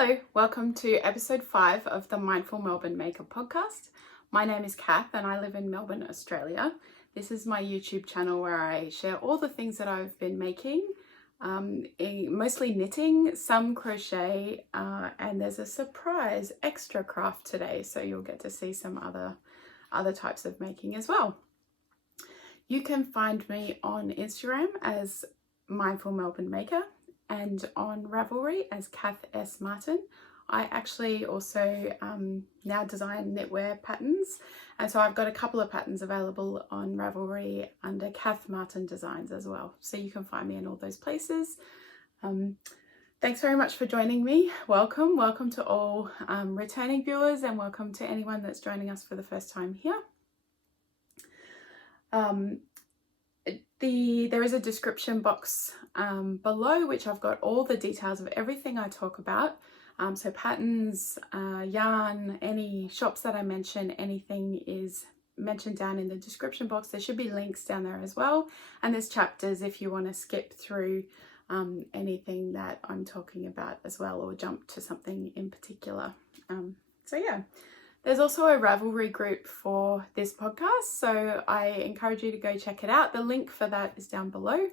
Hello, welcome to episode 5 of the Mindful Melbourne Maker podcast. My name is Kath and I live in Melbourne, Australia. This is my YouTube channel where I share all the things that I've been making, mostly knitting, some crochet, and there's a surprise extra craft today, so you'll get to see some other types of making as well. You can find me on Instagram as Mindful Melbourne Maker and on Ravelry as Kath S. Martin. I actually also now design knitwear patterns, and so I've got a couple of patterns available on Ravelry under Kath Martin Designs as well, so you can find me in all those places. Thanks very much for joining me. Welcome to all returning viewers, and welcome to anyone that's joining us for the first time here. There is a description box below which I've got all the details of everything I talk about. So patterns, yarn, any shops that I mention, anything is mentioned down in the description box. There should be links down there as well. And there's chapters if you want to skip through anything that I'm talking about as well, or jump to something in particular. So yeah. There's also a Ravelry group for this podcast, so I encourage you to go check it out. The link for that is down below.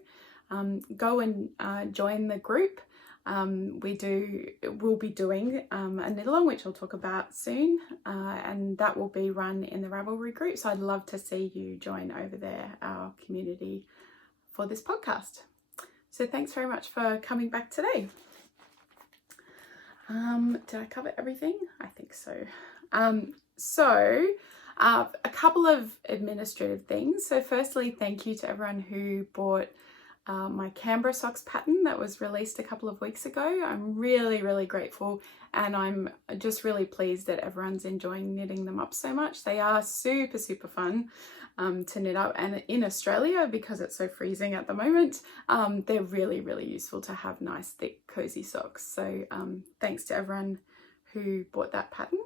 Go and join the group. We'll be doing a knit along, which I'll talk about soon, and that will be run in the Ravelry group. So I'd love to see you join over there, our community, for this podcast. So thanks very much for coming back today. Did I cover everything? I think so. A couple of administrative things. So firstly, thank you to everyone who bought my Canberra socks pattern that was released a couple of weeks ago. I'm really grateful, and I'm just really pleased that everyone's enjoying knitting them up so much. They are super fun to knit up, and in Australia, because it's so freezing at the moment, they're really useful to have nice thick cozy socks. So thanks to everyone who bought that pattern.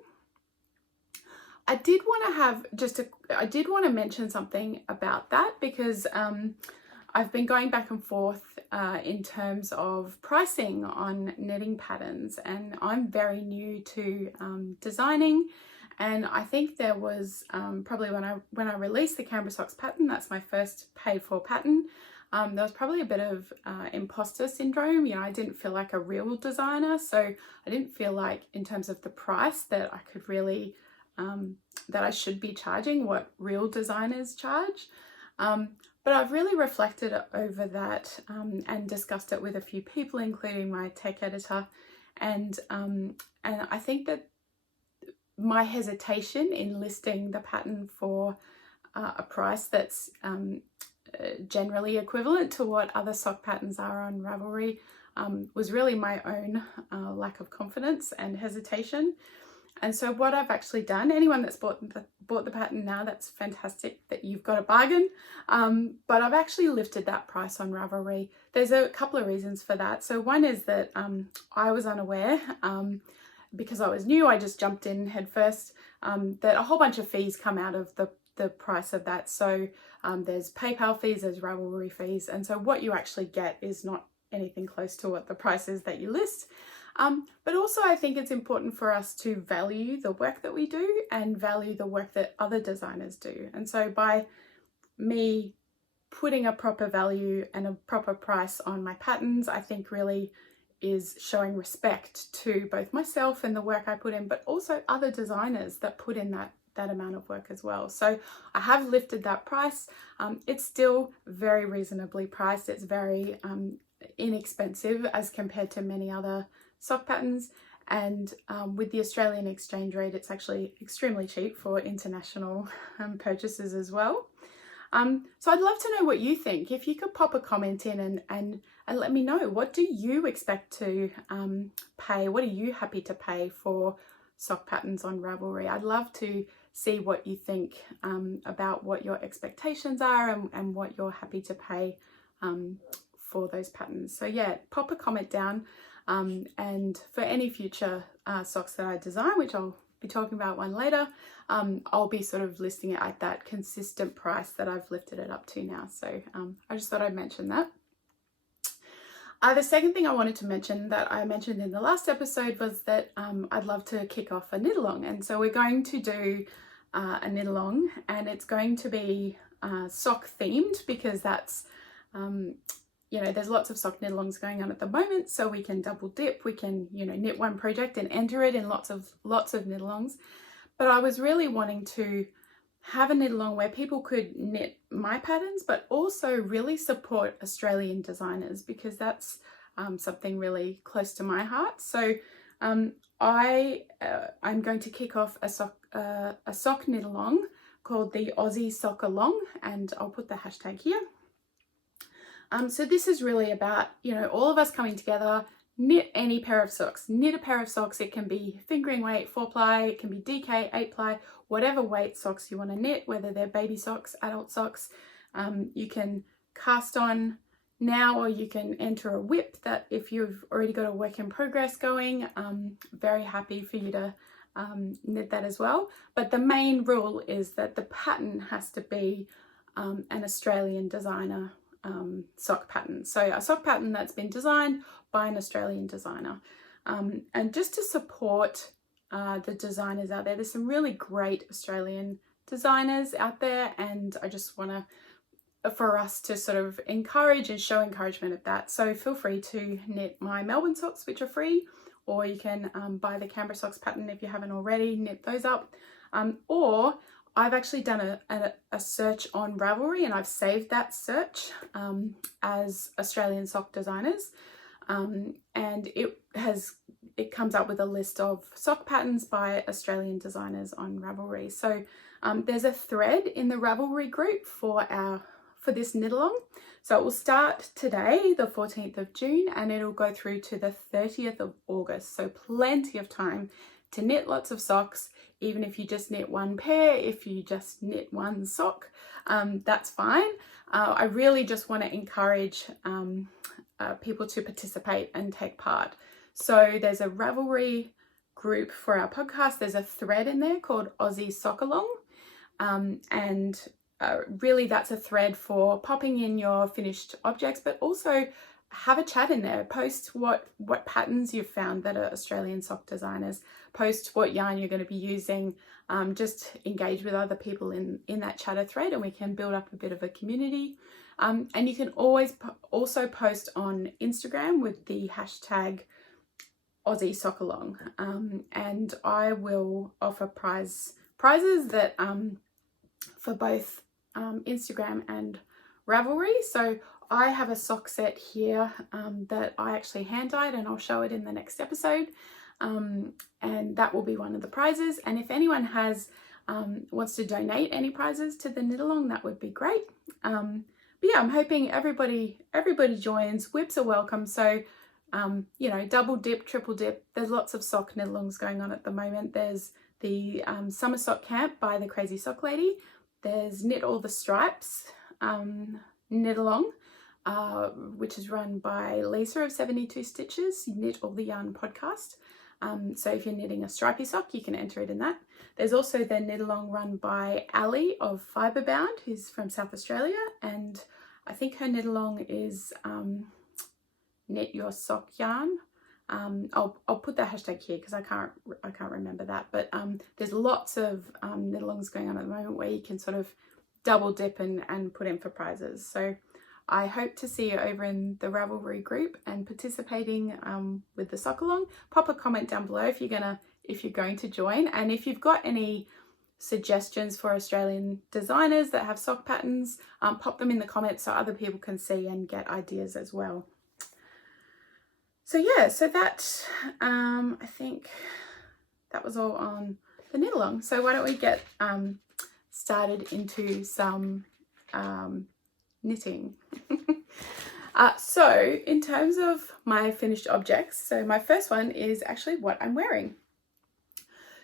I did want to mention something about that, because I've been going back and forth in terms of pricing on knitting patterns, and I'm very new to designing, and I think there was probably when I released the Canberra socks pattern, that's my first paid for pattern, there was probably a bit of imposter syndrome. You know, I didn't feel like a real designer, so I didn't feel like in terms of the price that I could really that I should be charging what real designers charge. But I've really reflected over that and discussed it with a few people, including my tech editor, and I think that my hesitation in listing the pattern for a price that's generally equivalent to what other sock patterns are on Ravelry was really my own lack of confidence and hesitation. And so what I've actually done, anyone that's bought the pattern now, that's fantastic that you've got a bargain. But I've actually lifted that price on Ravelry. There's a couple of reasons for that. So one is that I was unaware, because I was new, I just jumped in head first, that a whole bunch of fees come out of the price of that. So there's PayPal fees, there's Ravelry fees. And so what you actually get is not anything close to what the price is that you list. But also I think it's important for us to value the work that we do and value the work that other designers do. And so by me putting a proper value and a proper price on my patterns, I think really is showing respect to both myself and the work I put in, but also other designers that put in that amount of work as well. So I have lifted that price. It's still very reasonably priced. It's very inexpensive as compared to many other sock patterns, and with the Australian exchange rate, it's actually extremely cheap for international purchases as well. So I'd love to know what you think. If you could pop a comment in and let me know, what do you expect to pay? What are you happy to pay for sock patterns on Ravelry? I'd love to see what you think about what your expectations are and what you're happy to pay for those patterns. So yeah, pop a comment down. And for any future socks that I design, which I'll be talking about one later, I'll be sort of listing it at that consistent price that I've lifted it up to now. So I just thought I'd mention that. The second thing I wanted to mention that I mentioned in the last episode was that I'd love to kick off a knit along, and so we're going to do a knit along, and it's going to be sock themed, because that's you know, there's lots of sock knit alongs going on at the moment, so we can double dip, we can, you know, knit one project and enter it in lots of knit alongs. But I was really wanting to have a knit along where people could knit my patterns, but also really support Australian designers, because that's something really close to my heart. So I'm going to kick off a sock knit along called the Aussie Sock Along, and I'll put the hashtag here. So this is really about, you know, all of us coming together, knit any pair of socks. Knit a pair of socks. It can be fingering weight, 4-ply, it can be DK, 8-ply, whatever weight socks you want to knit, whether they're baby socks, adult socks. You can cast on now, or you can enter a whip that if you've already got a work in progress going. Very happy for you to knit that as well. But the main rule is that the pattern has to be an Australian designer sock pattern. So a sock pattern that's been designed by an Australian designer. And just to support the designers out there, there's some really great Australian designers out there, and I just want for us to sort of encourage and show encouragement of that. So feel free to knit my Melbourne socks, which are free, or you can buy the Canberra socks pattern if you haven't already, knit those up. Or I've actually done a search on Ravelry, and I've saved that search as Australian sock designers, and it comes up with a list of sock patterns by Australian designers on Ravelry. So there's a thread in the Ravelry group for this knit along. So it will start today, the 14th of June, and it'll go through to the 30th of August. So plenty of time to knit lots of socks. Even if you just knit one pair, if you just knit one sock, that's fine. I really just want to encourage people to participate and take part. So there's a Ravelry group for our podcast. There's a thread in there called Aussiesockalong, and really that's a thread for popping in your finished objects, but also have a chat in there. Post what patterns you've found that are Australian sock designers. Post what yarn you're going to be using. Just engage with other people in that chatter thread, and we can build up a bit of a community. And you can always also post on Instagram with the hashtag AussieSockalong. And I will offer prizes that for both Instagram and Ravelry. So I have a sock set here that I actually hand dyed, and I'll show it in the next episode. And that will be one of the prizes. And if anyone wants to donate any prizes to the knit along, that would be great. But yeah, I'm hoping everybody joins. Whips are welcome. So you know, double dip, triple dip. There's lots of sock knit alongs going on at the moment. There's the Summer Sock Camp by the Crazy Sock Lady. There's Knit All the Stripes knit along, which is run by Lisa of 72 Stitches, Knit All the Yarn podcast. So if you're knitting a stripy sock, you can enter it in that. There's also the knit along run by Ali of Fiberbound, who's from South Australia, and I think her knit along is Knit Your Sock Yarn. I'll put the hashtag here because I can't remember that, but there's lots of knit alongs going on at the moment where you can sort of double dip and put in for prizes. So I hope to see you over in the Ravelry group and participating with the sock along. Pop a comment down below if you're going to join, and if you've got any suggestions for Australian designers that have sock patterns, pop them in the comments so other people can see and get ideas as well. So yeah, so that I think that was all on the knit along. So why don't we get started into some knitting. So in terms of my finished objects, so my first one is actually what I'm wearing.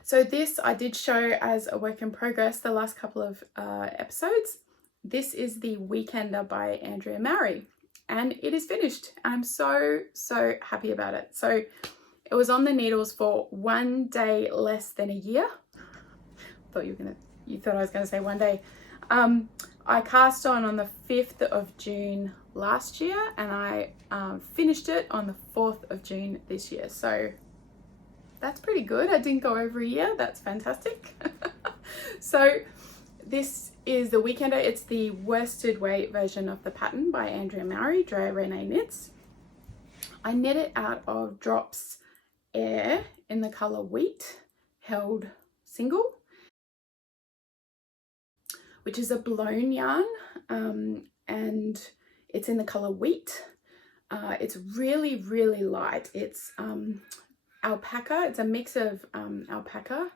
So this I did show as a work in progress the last couple of episodes. This is the Weekender by Andrea Mowry, and it is finished. I'm so happy about it. So it was on the needles for 1 day less than a year. You thought I was gonna say 1 day. I cast on the 5th of June last year, and I finished it on the 4th of June this year. So that's pretty good. I didn't go over a year. That's fantastic. So this is the Weekender. It's the worsted weight version of the pattern by Andrea Mowry, Drea Renee Knits. I knit it out of Drops Air in the colour Wheat, held single, which is a blown yarn, and it's in the colour Wheat. It's really, really light. It's alpaca. It's a mix of alpaca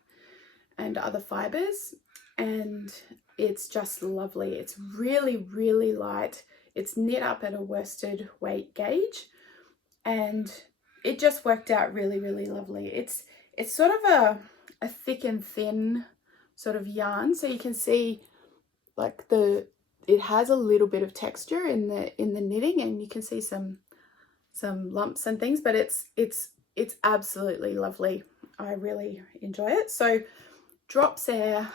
and other fibres, and it's just lovely. It's really, really light. It's knit up at a worsted weight gauge, and it just worked out really, really lovely. It's sort of a thick and thin sort of yarn, so you can see like it has a little bit of texture in the knitting, and you can see some lumps and things, but it's absolutely lovely. I really enjoy it. So Drops Air,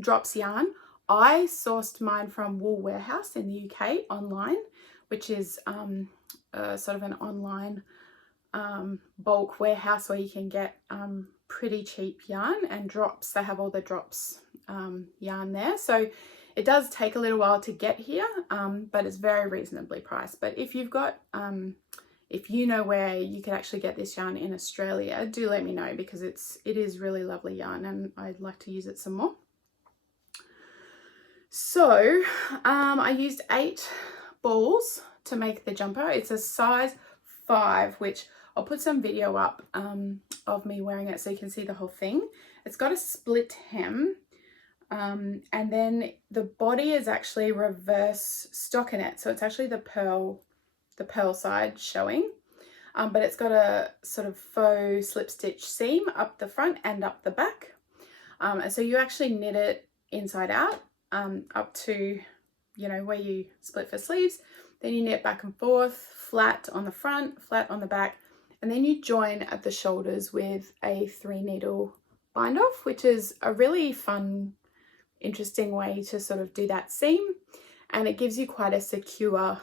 Drops Yarn. I sourced mine from Wool Warehouse in the UK online, which is sort of an online bulk warehouse where you can get pretty cheap yarn, and Drops, they have all the Drops yarn there. So it does take a little while to get here, but it's very reasonably priced. But if you've got, if you know where you could actually get this yarn in Australia, do let me know, because it is really lovely yarn and I'd like to use it some more. So I used 8 balls to make the jumper. It's a size 5, which I'll put some video up of me wearing it so you can see the whole thing. It's got a split hem, and then the body is actually reverse stockinette, so it's actually the pearl side showing, but it's got a sort of faux slip stitch seam up the front and up the back, and so you actually knit it inside out up to, you know, where you split for sleeves. Then you knit back and forth, flat on the front, flat on the back, and then you join at the shoulders with a 3 needle bind off, which is a really fun, interesting way to sort of do that seam, and it gives you quite a secure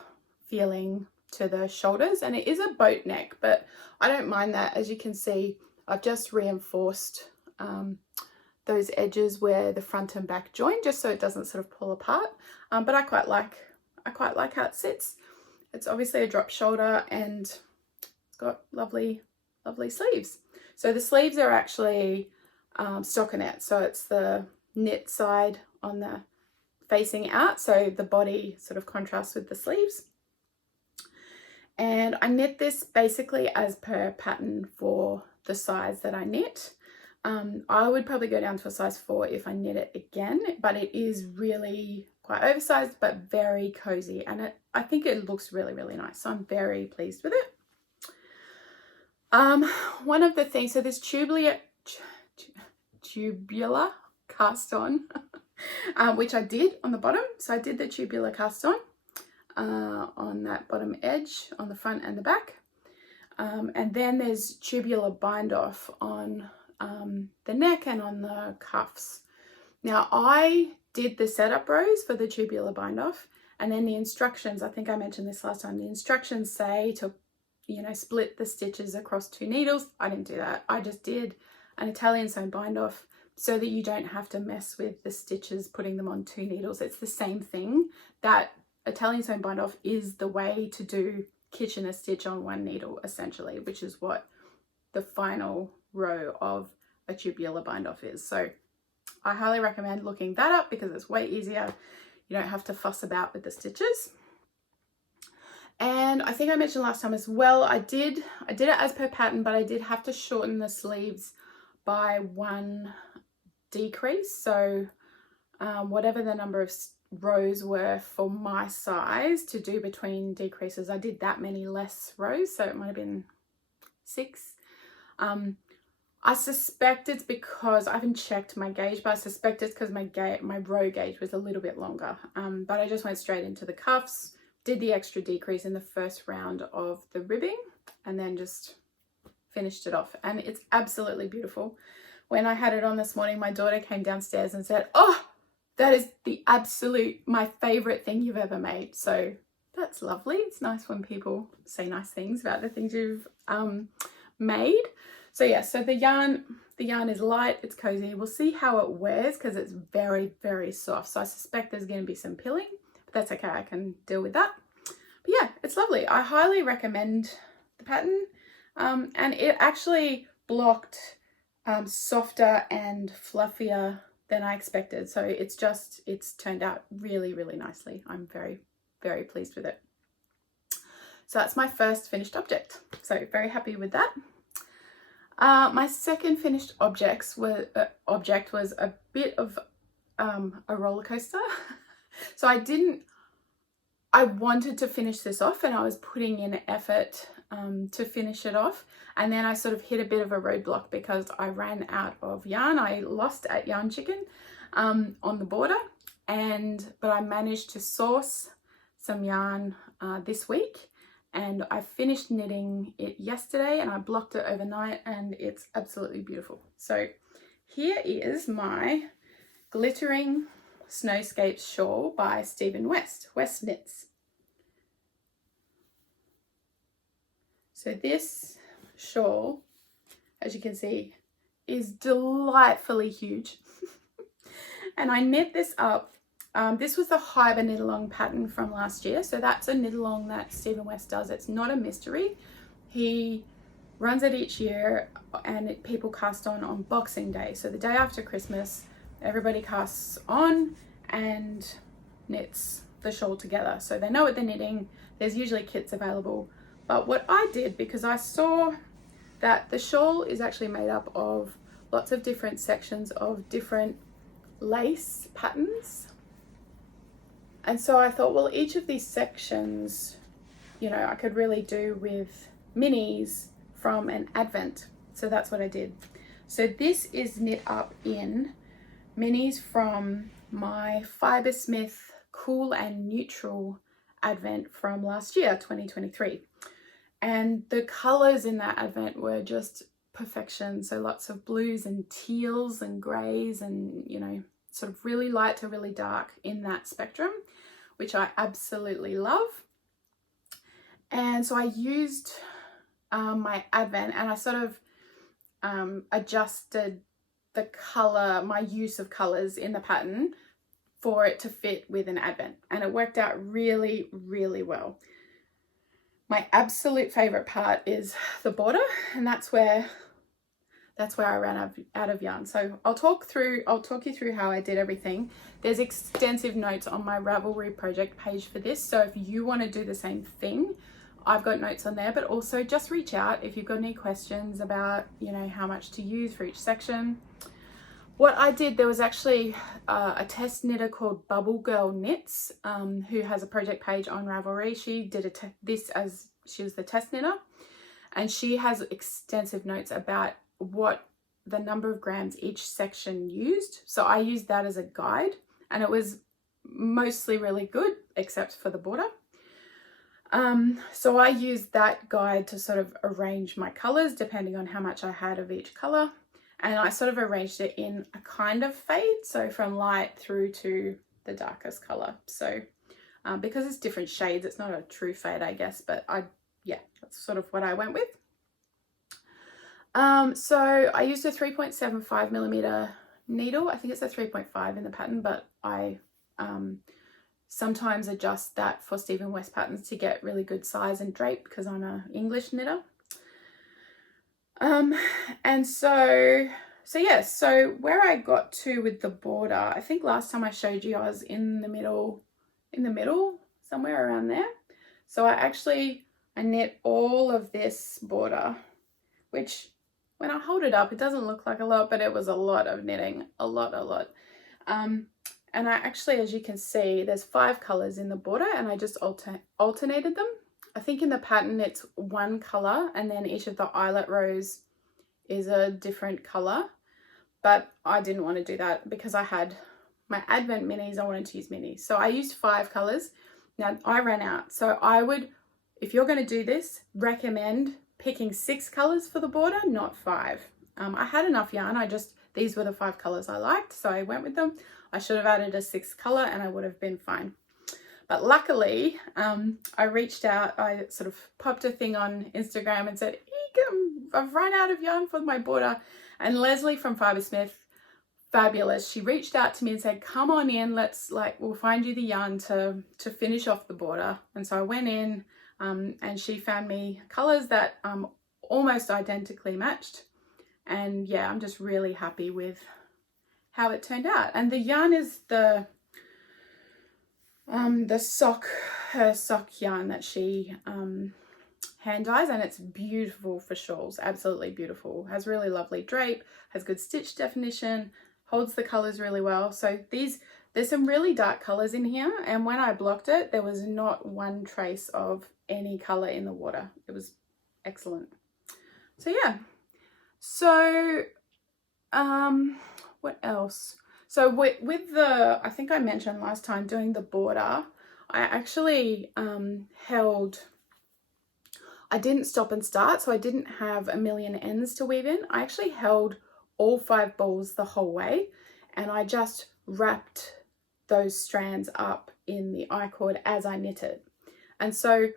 feeling to the shoulders. And it is a boat neck, but I don't mind that. As you can see, I've just reinforced those edges where the front and back join, just so it doesn't sort of pull apart, but I quite like how it sits. It's obviously a drop shoulder, and it's got lovely sleeves. So the sleeves are actually stockinette, so it's the knit side on the facing out, so the body sort of contrasts with the sleeves. And I knit this basically as per pattern for the size that I knit. I would probably go down to a size 4 if I knit it again, but it is really quite oversized but very cozy, and I think it looks really, really nice, so I'm very pleased with it. One of the things, so this tubular cast on which I did on the bottom, so I did the tubular cast on that bottom edge on the front and the back, and then there's tubular bind off on the neck and on the cuffs. Now I did the setup rows for the tubular bind off, and then the instructions, I think I mentioned this last time, the instructions say to, you know, split the stitches across 2 needles. I didn't do that. I just did an Italian sewn bind off so that you don't have to mess with the stitches putting them on 2 needles. It's the same thing. That Italian sewn bind off is the way to do Kitchener stitch on 1 needle essentially, which is what the final row of a tubular bind off is. So I highly recommend looking that up, because it's way easier. You don't have to fuss about with the stitches. And I think I mentioned last time as well, I did it as per pattern, but I did have to shorten the sleeves by 1 decrease. So whatever the number of rows were for my size to do between decreases, I did that many less rows, so it might have been 6. I suspect it's because, I haven't checked my gauge, but I suspect it's because my row gauge was a little bit longer, but I just went straight into the cuffs, did the extra decrease in the first round of the ribbing, and then just finished it off, and it's absolutely beautiful. When I had it on this morning, my daughter came downstairs and said, "Oh, that is my favorite thing you've ever made." So That's lovely. It's nice when people say nice things about the things you've made. So yeah, so the yarn is light, it's cozy. We'll see how it wears because it's very, very soft. So I suspect there's going to be some pilling, but that's okay. I can deal with that. But yeah, it's lovely. I highly recommend the pattern. And it actually blocked softer and fluffier than I expected. So it's turned out really, really nicely. I'm very, very pleased with it. So that's my first finished object. So very happy with that. My second finished object was a bit of a roller coaster. So I wanted to finish this off and I was putting in effort to finish it off, and then I sort of hit a bit of a roadblock because I ran out of yarn. I lost at Yarn Chicken on the border, but I managed to source some yarn this week, and I finished knitting it yesterday and I blocked it overnight and it's absolutely beautiful. So here is my glittering Snowscape shawl by Stephen West Knits. So this shawl, as you can see, is delightfully huge. And I knit this up. This was the Hobart knit along pattern from last year. So that's a knit along that Stephen West does. It's not a mystery. He runs it each year and people cast on Boxing Day. So the day after Christmas, everybody casts on and knits the shawl together. So they know what they're knitting. There's usually kits available. But what I did, because I saw that the shawl is actually made up of lots of different sections of different lace patterns. And so I thought, well, each of these sections, you know, I could really do with minis from an advent. So that's what I did. So this is knit up in minis from my Fibresmith Cool and Neutral advent from last year, 2023. And the colors in that advent were just perfection. So lots of blues and teals and grays and, you know, sort of really light to really dark in that spectrum, which I absolutely love. And so I used my advent and I sort of adjusted the color, my use of colors in the pattern for it to fit with an advent. And it worked out really, really well. My absolute favorite part is the border, and that's where I ran out of yarn. So I'll talk you through how I did everything. There's extensive notes on my Ravelry project page for this. So if you want to do the same thing, I've got notes on there, but also just reach out if you've got any questions about, you know, how much to use for each section. What I did, there was actually a test knitter called Bubble Girl Knits, who has a project page on Ravelry. She did this as she was the test knitter, and she has extensive notes about what the number of grams each section used. So I used that as a guide, and it was mostly really good, except for the border. So I used that guide to sort of arrange my colors depending on how much I had of each color. And I sort of arranged it in a kind of fade, so from light through to the darkest color. So because it's different shades, it's not a true fade, I guess, but yeah, that's sort of what I went with. So I used a 3.75 millimeter needle. I think it's a 3.5 in the pattern, but I sometimes adjust that for Stephen West patterns to get really good size and drape because I'm an English knitter. And so yeah, so where I got to with the border, I think last time I showed you I was in the middle, somewhere around there. So I knit all of this border, which when I hold it up, it doesn't look like a lot, but it was a lot of knitting, a lot. And I actually, as you can see, there's 5 colors in the border and I just alternated them. I think in the pattern it's one color and then each of the eyelet rows is a different color, but I didn't want to do that because I had my advent minis. I wanted to use minis, so I used 5 colors. Now I ran out, so I would, if you're going to do this, recommend picking 6 colors for the border, not 5. I had enough yarn, these were the 5 colors I liked, so I went with them. I should have added a 6th color and I would have been fine. But luckily, I reached out, I sort of popped a thing on Instagram and said, I've run out of yarn for my border. And Leslie from Fibresmith, fabulous, she reached out to me and said, come on in, we'll find you the yarn to finish off the border. And so I went in and she found me colours that almost identically matched. And yeah, I'm just really happy with how it turned out. And the yarn is the her sock yarn that she hand dyes, and it's beautiful for shawls, absolutely beautiful. Has really lovely drape, has good stitch definition, holds the colors really well. So there's some really dark colors in here, and when I blocked it, there was not one trace of any color in the water. It was excellent. So yeah, so what else? So with the, I think I mentioned last time, doing the border, I actually I didn't stop and start, so I didn't have a million ends to weave in. I actually held all 5 balls the whole way, and I just wrapped those strands up in the I-cord as I knitted. And so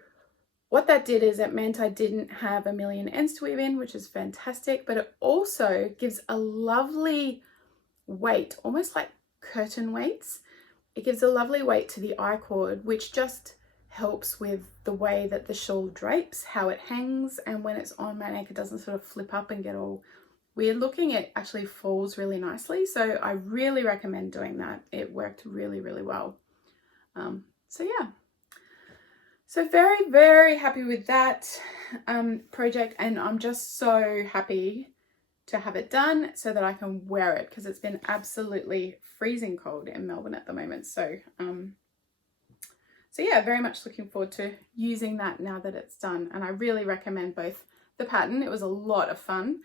what that did is it meant I didn't have a million ends to weave in, which is fantastic, but it also gives a lovely weight, almost like curtain weights. It gives a lovely weight to the I-cord, which just helps with the way that the shawl drapes, how it hangs, and when it's on my neck it doesn't sort of flip up and get all weird looking. It actually falls really nicely, so I really recommend doing that. It worked really, really well. So yeah, so very, very happy with that project, and I'm just so happy to have it done so that I can wear it, because it's been absolutely freezing cold in Melbourne at the moment. So so yeah, very much looking forward to using that now that it's done. And I really recommend both the pattern, it was a lot of fun,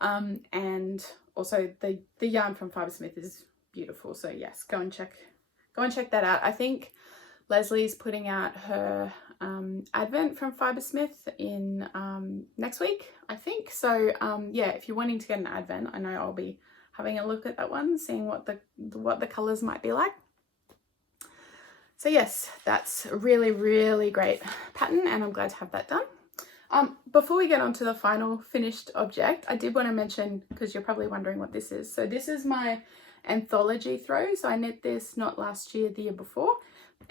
and also the yarn from Fibresmith is beautiful. So yes, go and check that out. I think Leslie's putting out her advent from Fibresmith in next week, I think. So yeah, if you're wanting to get an advent, I know I'll be having a look at that one, seeing what the colors might be like. So yes, that's a really, really great pattern, and I'm glad to have that done. Before we get on to the final finished object, I did want to mention, because you're probably wondering what this is. So this is my Anthology throw. So I knit this not last year, the year before,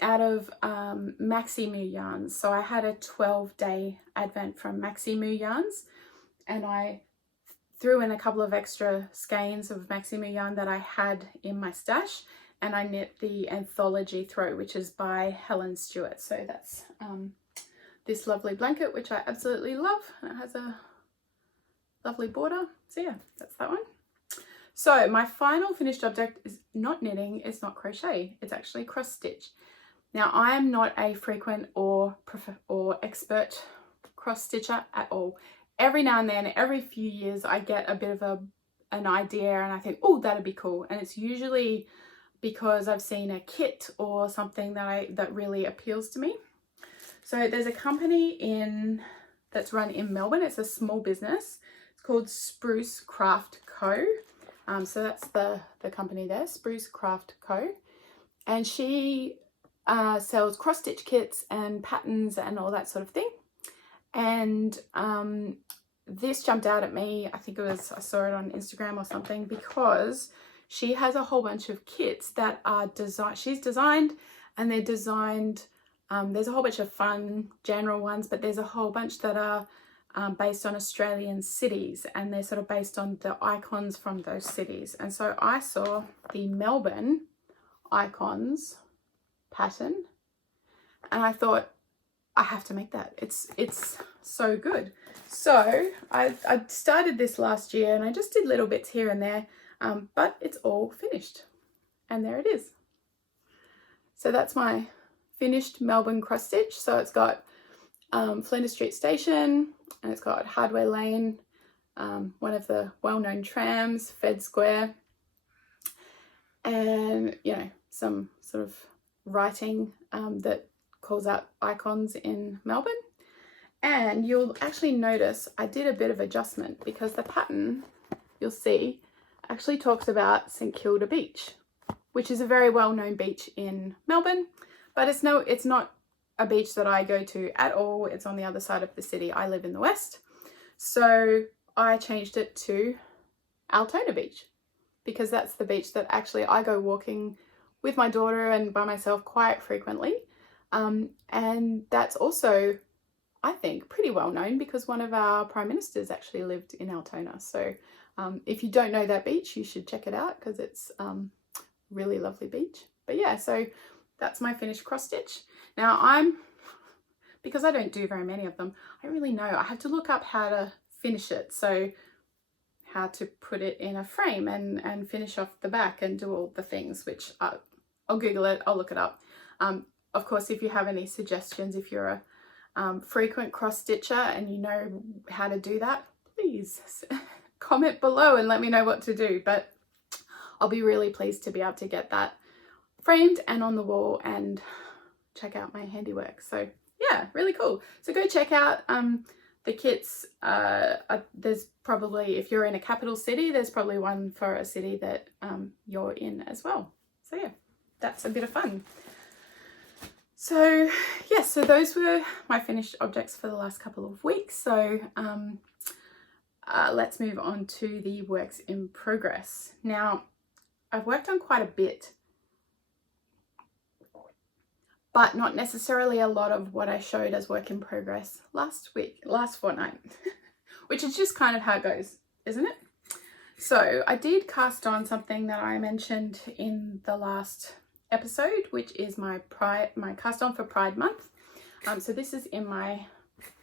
out of Maximoo Yarns. So I had a 12-day advent from Maximoo Yarns, and I threw in a couple of extra skeins of Maximoo yarn that I had in my stash, and I knit the Anthology throw, which is by Helen Stewart. So that's this lovely blanket, which I absolutely love, and it has a lovely border. So yeah, that's that one. So my final finished object is not knitting, it's not crochet, it's actually cross stitch. Now I am not a frequent or expert cross stitcher at all. Every now and then, every few years, I get a bit of an idea and I think, oh, that'd be cool. And it's usually because I've seen a kit or something that really appeals to me. So there's a company that's run in Melbourne. It's a small business. It's called Spruce Craft Co. So that's the company there, Spruce Craft Co. And she sells cross stitch kits and patterns and all that sort of thing. And this jumped out at me. I think I saw it on Instagram or something, because she has a whole bunch of kits that are she's designed, and they're designed, there's a whole bunch of fun general ones, but there's a whole bunch that are based on Australian cities, and they're sort of based on the icons from those cities. And so I saw the Melbourne icons pattern, and I thought, I have to make that. It's so good. So I started this last year, and I just did little bits here and there, but it's all finished, and there it is. So that's my finished Melbourne cross stitch. So it's got Flinders Street Station, and it's got Hardware Lane, one of the well-known trams, Fed Square, and you know, some sort of writing that calls out icons in Melbourne. And you'll actually notice I did a bit of adjustment, because the pattern, you'll see, actually talks about St Kilda Beach, which is a very well-known beach in Melbourne, but it's not a beach that I go to at all. It's on the other side of the city. I live in the west, so I changed it to Altona Beach, because that's the beach that actually I go walking with my daughter and by myself quite frequently. And that's also, I think, pretty well known because one of our prime ministers actually lived in Altona. So if you don't know that beach, you should check it out because it's really lovely beach. But yeah, so that's my finished cross stitch. Now because I don't do very many of them, I don't really know. I have to look up how to finish it. So how to put it in a frame and finish off the back and do all the things, which I'll Google it, I'll look it up. Of course, if you have any suggestions, if you're a frequent cross stitcher and you know how to do that, please comment below and let me know what to do. But I'll be really pleased to be able to get that framed and on the wall and check out my handiwork. So yeah, really cool. So go check out the kits. There's probably, if you're in a capital city, there's probably one for a city that you're in as well. So yeah, that's a bit of fun. So yeah, so those were my finished objects for the last couple of weeks. So let's move on to the works in progress. Now, I've worked on quite a bit, but not necessarily a lot of what I showed as work in progress last fortnight, which is just kind of how it goes, isn't it? So I did cast on something that I mentioned in the last episode, which is my cast on for Pride Month. So this is in my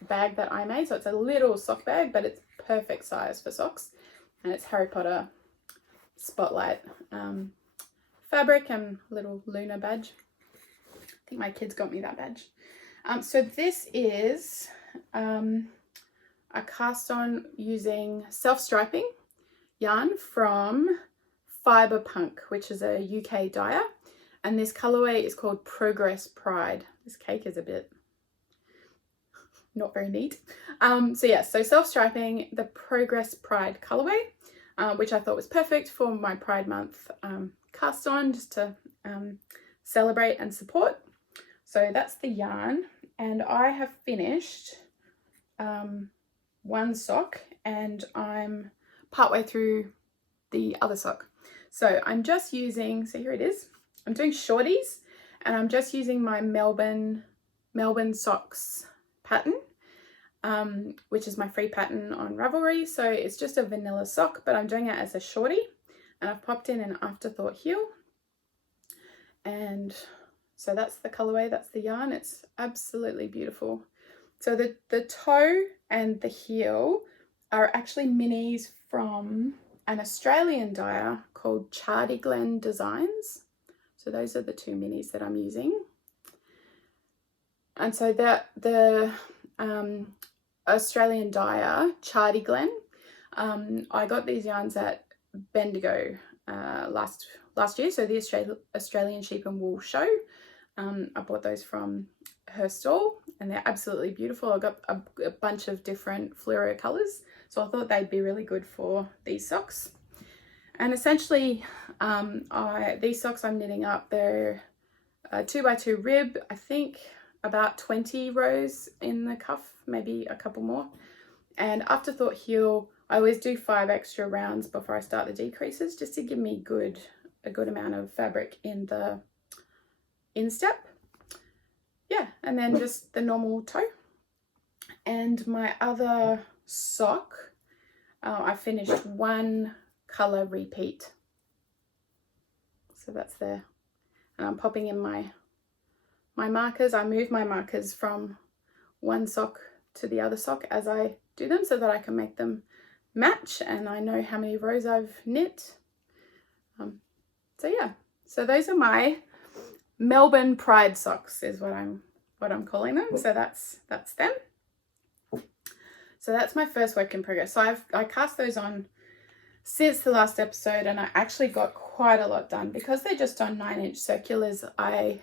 bag that I made. So it's a little sock bag, but it's perfect size for socks. And it's Harry Potter spotlight fabric and little Luna badge. I think my kids got me that badge. So this is a cast on using self-striping yarn from Fibre Punk, which is a UK dyer. And this colorway is called Progress Pride. This cake is a bit not very neat. So yeah, so self-striping the Progress Pride colorway, which I thought was perfect for my Pride Month cast on, just to celebrate and support. So that's the yarn, and I have finished one sock and I'm partway through the other sock. So I'm just using, so here it is. I'm doing shorties and I'm just using my Melbourne Socks pattern, which is my free pattern on Ravelry. So it's just a vanilla sock, but I'm doing it as a shorty, and I've popped in an afterthought heel. And so that's the colorway, that's the yarn. It's absolutely beautiful. So the toe and the heel are actually minis from an Australian dyer called Chardy Glen Designs. So those are the two minis that I'm using. And so the Australian dyer, Chardy Glen, I got these yarns at Bendigo last year, so the Australian Sheep and Wool Show. I bought those from her stall and they're absolutely beautiful. I got a bunch of different fluoro colours, so I thought they'd be really good for these socks. And essentially these socks I'm knitting up, they're a 2x2 rib, I think about 20 rows in the cuff, maybe a couple more. And afterthought heel, I always do 5 extra rounds before I start the decreases, just to give me a good amount of fabric in the instep. Yeah, and then just the normal toe. And my other sock, I finished one color repeat. So that's there. And I'm popping in my markers. I move my markers from one sock to the other sock as I do them so that I can make them match and I know how many rows I've knit. So yeah, so those are my Melbourne Pride socks is what I'm calling them. So that's them. So that's my first work in progress. So I cast those on since the last episode, and I actually got quite a lot done because they're just on 9-inch circulars. I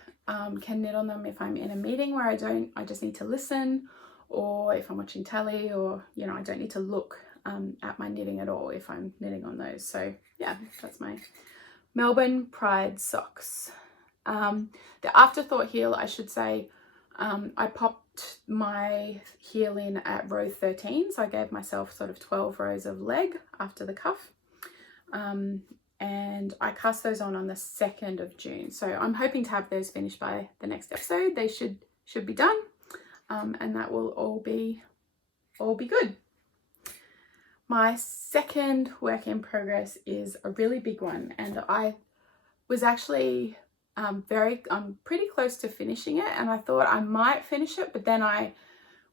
can knit on them if I'm in a meeting where I just need to listen, or if I'm watching telly, or I don't need to look at my knitting at all if I'm knitting on those. So yeah, that's my Melbourne Pride socks. The afterthought heel, I should say, I popped my heel in at row 13, so I gave myself sort of 12 rows of leg after the cuff, and I cast those on the 2nd of June. So I'm hoping to have those finished by the next episode. They should be done, and that will all be good. My second work in progress is a really big one, and I was actually I'm pretty close to finishing it, and I thought I might finish it, but then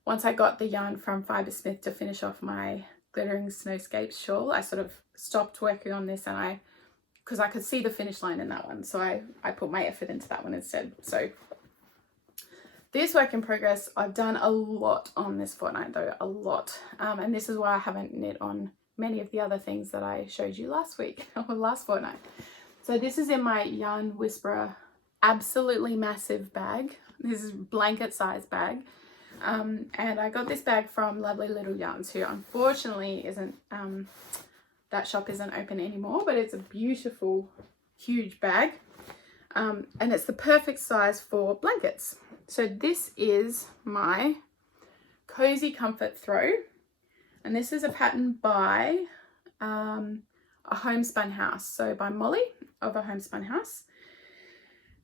once I got the yarn from Fibresmith to finish off my glittering Snowscape shawl, I sort of stopped working on this, and because I could see the finish line in that one, so I put my effort into that one instead. So this work in progress, I've done a lot on this fortnight though, a lot, and this is why I haven't knit on many of the other things that I showed you last week or last fortnight. So this is in my Yarn Whisperer absolutely massive bag. This is blanket size bag, and I got this bag from Lovely Little Yarns, who unfortunately isn't, that shop isn't open anymore, but it's a beautiful huge bag, and it's the perfect size for blankets. So this is my Cozy Comfort Throw, and this is a pattern by a Homespun House, so by Molly of a Homespun House,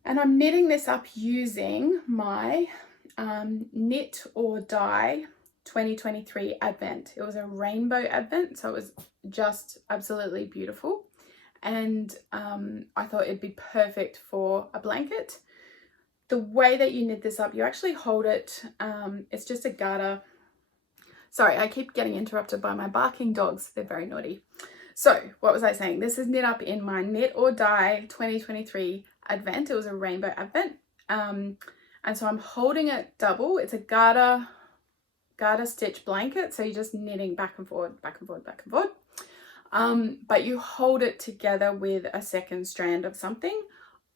and I'm knitting this up using my Knit or Die 2023 Advent. It was a rainbow Advent, so it was just absolutely beautiful, and I thought it'd be perfect for a blanket. The way that you knit this up, you actually hold it, it's just a garter. Sorry, I keep getting interrupted by my barking dogs, they're very naughty. So what was I saying? This is knit up in my Knit or Die 2023 Advent. It was a rainbow Advent, and so I'm holding it double. It's a garter stitch blanket, so you're just knitting back and forward, back and forward, back and forward, but you hold it together with a second strand of something.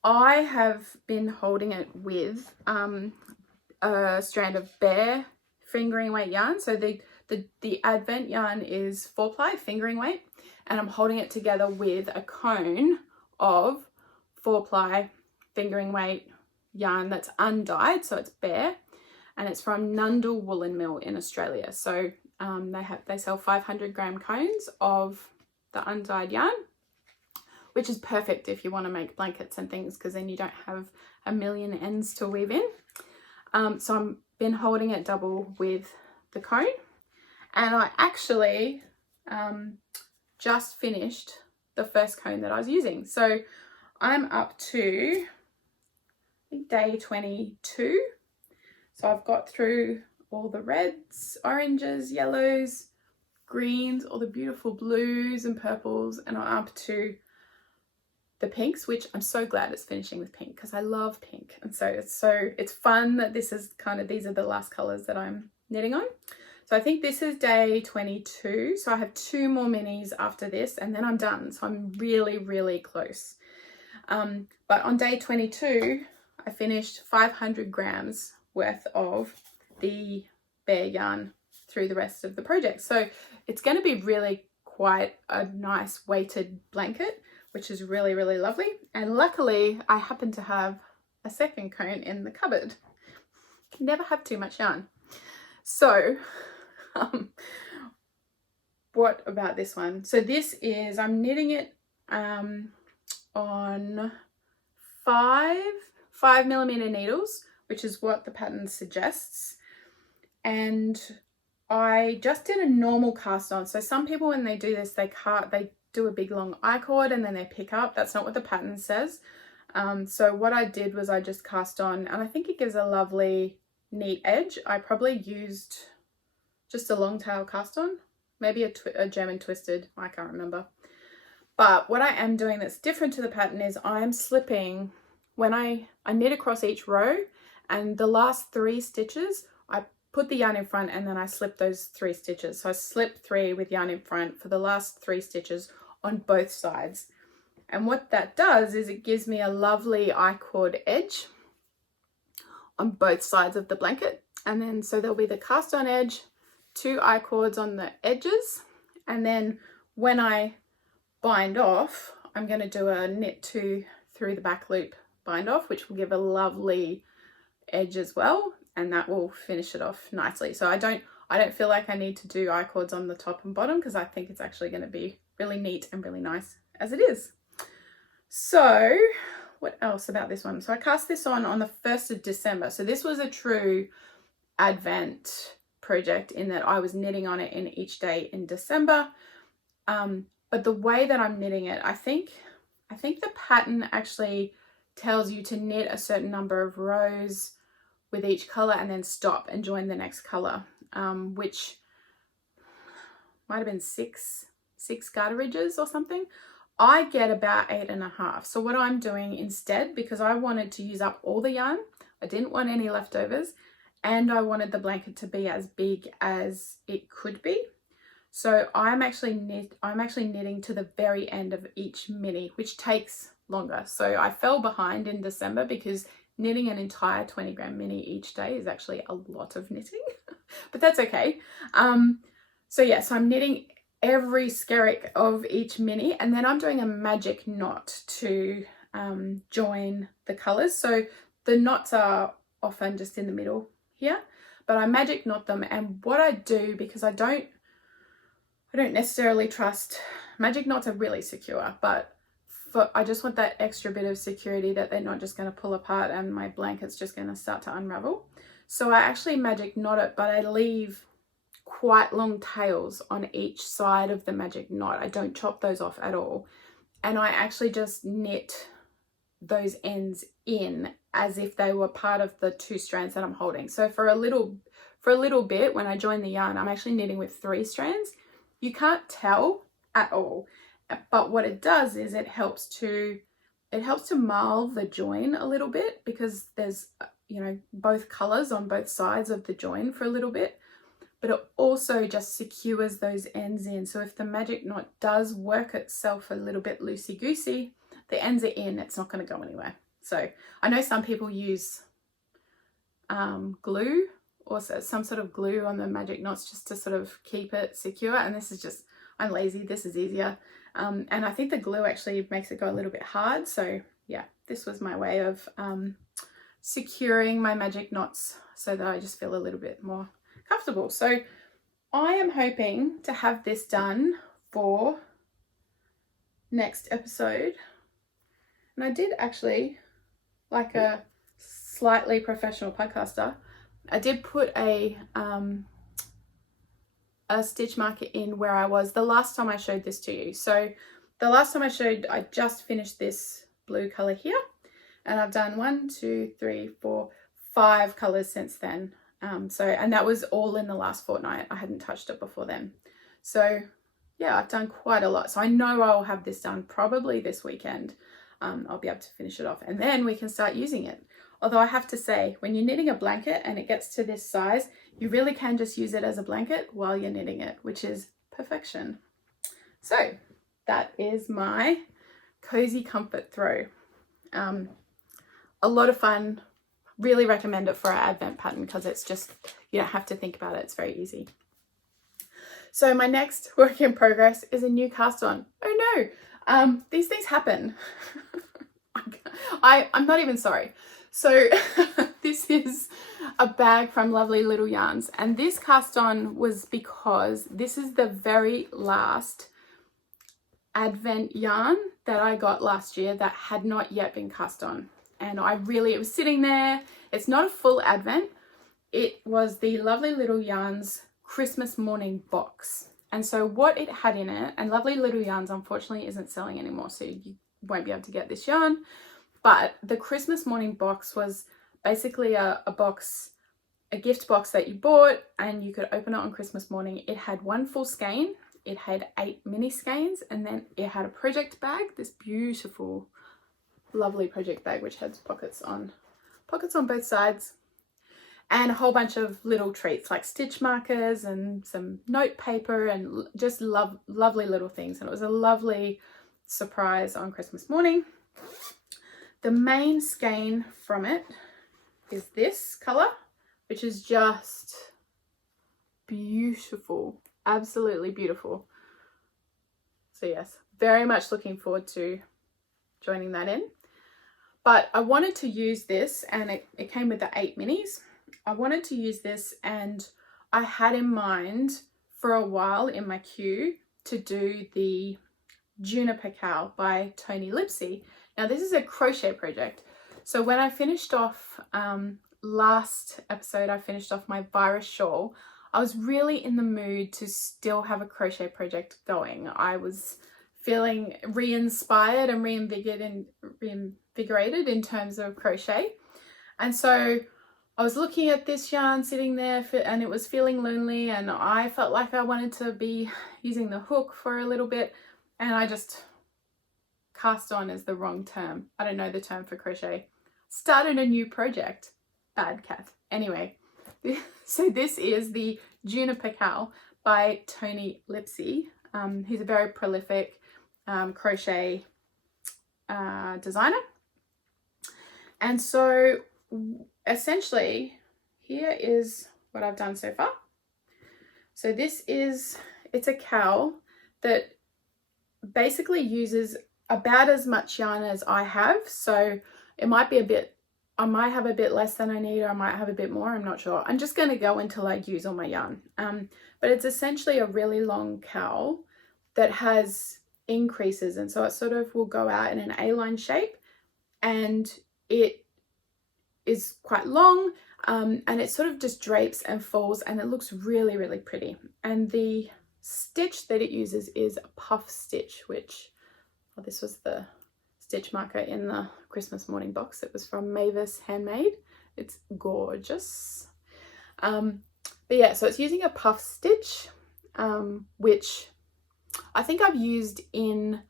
I have been holding it with a strand of bare fingering weight yarn. So the Advent yarn is 4-ply fingering weight, and I'm holding it together with a cone of 4-ply fingering weight yarn that's undyed, so it's bare, and it's from Nundle Woolen Mill in Australia. So they sell 500 gram cones of the undyed yarn, which is perfect if you want to make blankets and things, because then you don't have a million ends to weave in. So I've been holding it double with the cone, and I actually just finished the first cone that I was using. So I'm up to, I think, day 22. So I've got through all the reds, oranges, yellows, greens, all the beautiful blues and purples, and I'm up to the pinks, which I'm so glad it's finishing with pink, because I love pink, and so it's fun that this is these are the last colors that I'm knitting on. So I think this is day 22, so I have 2 more minis after this, and then I'm done. So I'm really close, but on day 22 I finished 500 grams worth of the bare yarn through the rest of the project. So it's going to be really quite a nice weighted blanket, which is really lovely. And luckily I happen to have a second cone in the cupboard. Can never have too much yarn. So what about this one? So this is, I'm knitting it on 5mm needles, which is what the pattern suggests, and I just did a normal cast on. So some people, when they do this, they do a big long I-cord and then they pick up. That's not what the pattern says. So what I did was I just cast on, and I think it gives a lovely neat edge. I probably used just a long tail cast on, maybe a German twisted, I can't remember. But what I am doing that's different to the pattern is I'm slipping, when I knit across each row, and the last 3 stitches I put the yarn in front and then I slip those 3 stitches. So I slip 3 with yarn in front for the last 3 stitches on both sides. And what that does is it gives me a lovely I-cord edge on both sides of the blanket. And then so there'll be the cast on edge, 2 I-cords on the edges, and then when I bind off, I'm going to do a knit 2 through the back loop bind off, which will give a lovely edge as well, and that will finish it off nicely. So I don't feel like I need to do I-cords on the top and bottom, because I think it's actually going to be really neat and really nice as it is. So what else about this one? So I cast this on the 1st of December. So this was a true Advent project in that I was knitting on it in each day in December. But the way that I'm knitting it, I think the pattern actually tells you to knit a certain number of rows with each color and then stop and join the next color, which might have been six garter ridges or something. I get about 8.5. So what I'm doing instead, because I wanted to use up all the yarn, I didn't want any leftovers, and I wanted the blanket to be as big as it could be. So I'm actually knitting to the very end of each mini, which takes longer. So I fell behind in December because knitting an entire 20 gram mini each day is actually a lot of knitting, but that's okay. So yeah, so I'm knitting every skerrick of each mini, and then I'm doing a magic knot to join the colors. So the knots are often just in the middle here, but I magic knot them. And what I do, because I don't necessarily trust, magic knots are really secure, but I just want that extra bit of security that they're not just going to pull apart and my blanket's just going to start to unravel. So I actually magic knot it, but I leave quite long tails on each side of the magic knot. I don't chop those off at all. And I actually just knit those ends in as if they were part of the 2 strands that I'm holding. So for a little bit, when I join the yarn, I'm actually knitting with 3 strands. You can't tell at all, but what it does is it helps to marl the join a little bit, because there's, you know, both colors on both sides of the join for a little bit, but it also just secures those ends in. So if the magic knot does work itself a little bit loosey-goosey, the ends are in, it's not going to go anywhere. So I know some people use glue or some sort of glue on the magic knots just to sort of keep it secure, and this is just, I'm lazy, this is easier. And I think the glue actually makes it go a little bit hard. So yeah, this was my way of securing my magic knots so that I just feel a little bit more comfortable. So I am hoping to have this done for next episode. And I did actually, like a slightly professional podcaster, I did put a stitch marker in where I was the last time I showed this to you. So the last time I just finished this blue color here, and I've done 1, 2, 3, 4, 5 colors since then. And that was all in the last fortnight. I hadn't touched it before then. So yeah, I've done quite a lot. So I know I'll have this done probably this weekend. I'll be able to finish it off, and then we can start using it. Although I have to say, when you're knitting a blanket and it gets to this size, you really can just use it as a blanket while you're knitting it, which is perfection. So that is my cozy comfort throw. A lot of fun. Really recommend it for our Advent pattern, because it's just, you don't have to think about it. It's very easy. So my next work in progress is a new cast on. Oh no, these things happen. I'm not even sorry. So this is a bag from Lovely Little Yarns, and this cast on was because this is the very last Advent yarn that I got last year that had not yet been cast on. And it was sitting there. It's not a full Advent. It was the Lovely Little Yarns Christmas morning box. And so what it had in it, and Lovely Little Yarns unfortunately isn't selling anymore, so you won't be able to get this yarn. But the Christmas morning box was basically a gift box that you bought, and you could open it on Christmas morning. It had 1 full skein, it had 8 mini skeins, and then it had a project bag, this beautiful, lovely project bag, which has pockets on both sides, and a whole bunch of little treats like stitch markers and some note paper and just lovely little things. And it was a lovely surprise on Christmas morning. The main skein from it is this color, which is just beautiful, absolutely beautiful. So yes, very much looking forward to joining that in. But I wanted to use this, and it came with the 8 minis. I wanted to use this, and I had in mind for a while in my queue to do the Juniper Cow by Tony Lipsey. Now this is a crochet project. So when I finished off last episode, I finished off my virus shawl. I was really in the mood to still have a crochet project going. I was feeling re-inspired and reinvigorated in terms of crochet. And so I was looking at this yarn sitting there and it was feeling lonely, and I felt like I wanted to be using the hook for a little bit, and I just cast on is the wrong term. I don't know the term for crochet. Started a new project. Bad Kath. Anyway, so this is the Juniper Cow by Tony Lipsey. He's a very prolific crochet designer. And so essentially here is what I've done so far. So it's a cowl that basically uses about as much yarn as I have. So it might be I might have a bit less than I need, or I might have a bit more, I'm not sure. I'm just going to go until I use all my yarn. But it's essentially a really long cowl that has increases, and so it sort of will go out in an A-line shape, and it is quite long, and it sort of just drapes and falls, and it looks really, really pretty. And the stitch that it uses is a puff stitch, which, oh, this was the stitch marker in the Christmas morning box. It was from Mavis Handmade. It's gorgeous. But yeah, so it's using a puff stitch, which I think I've used in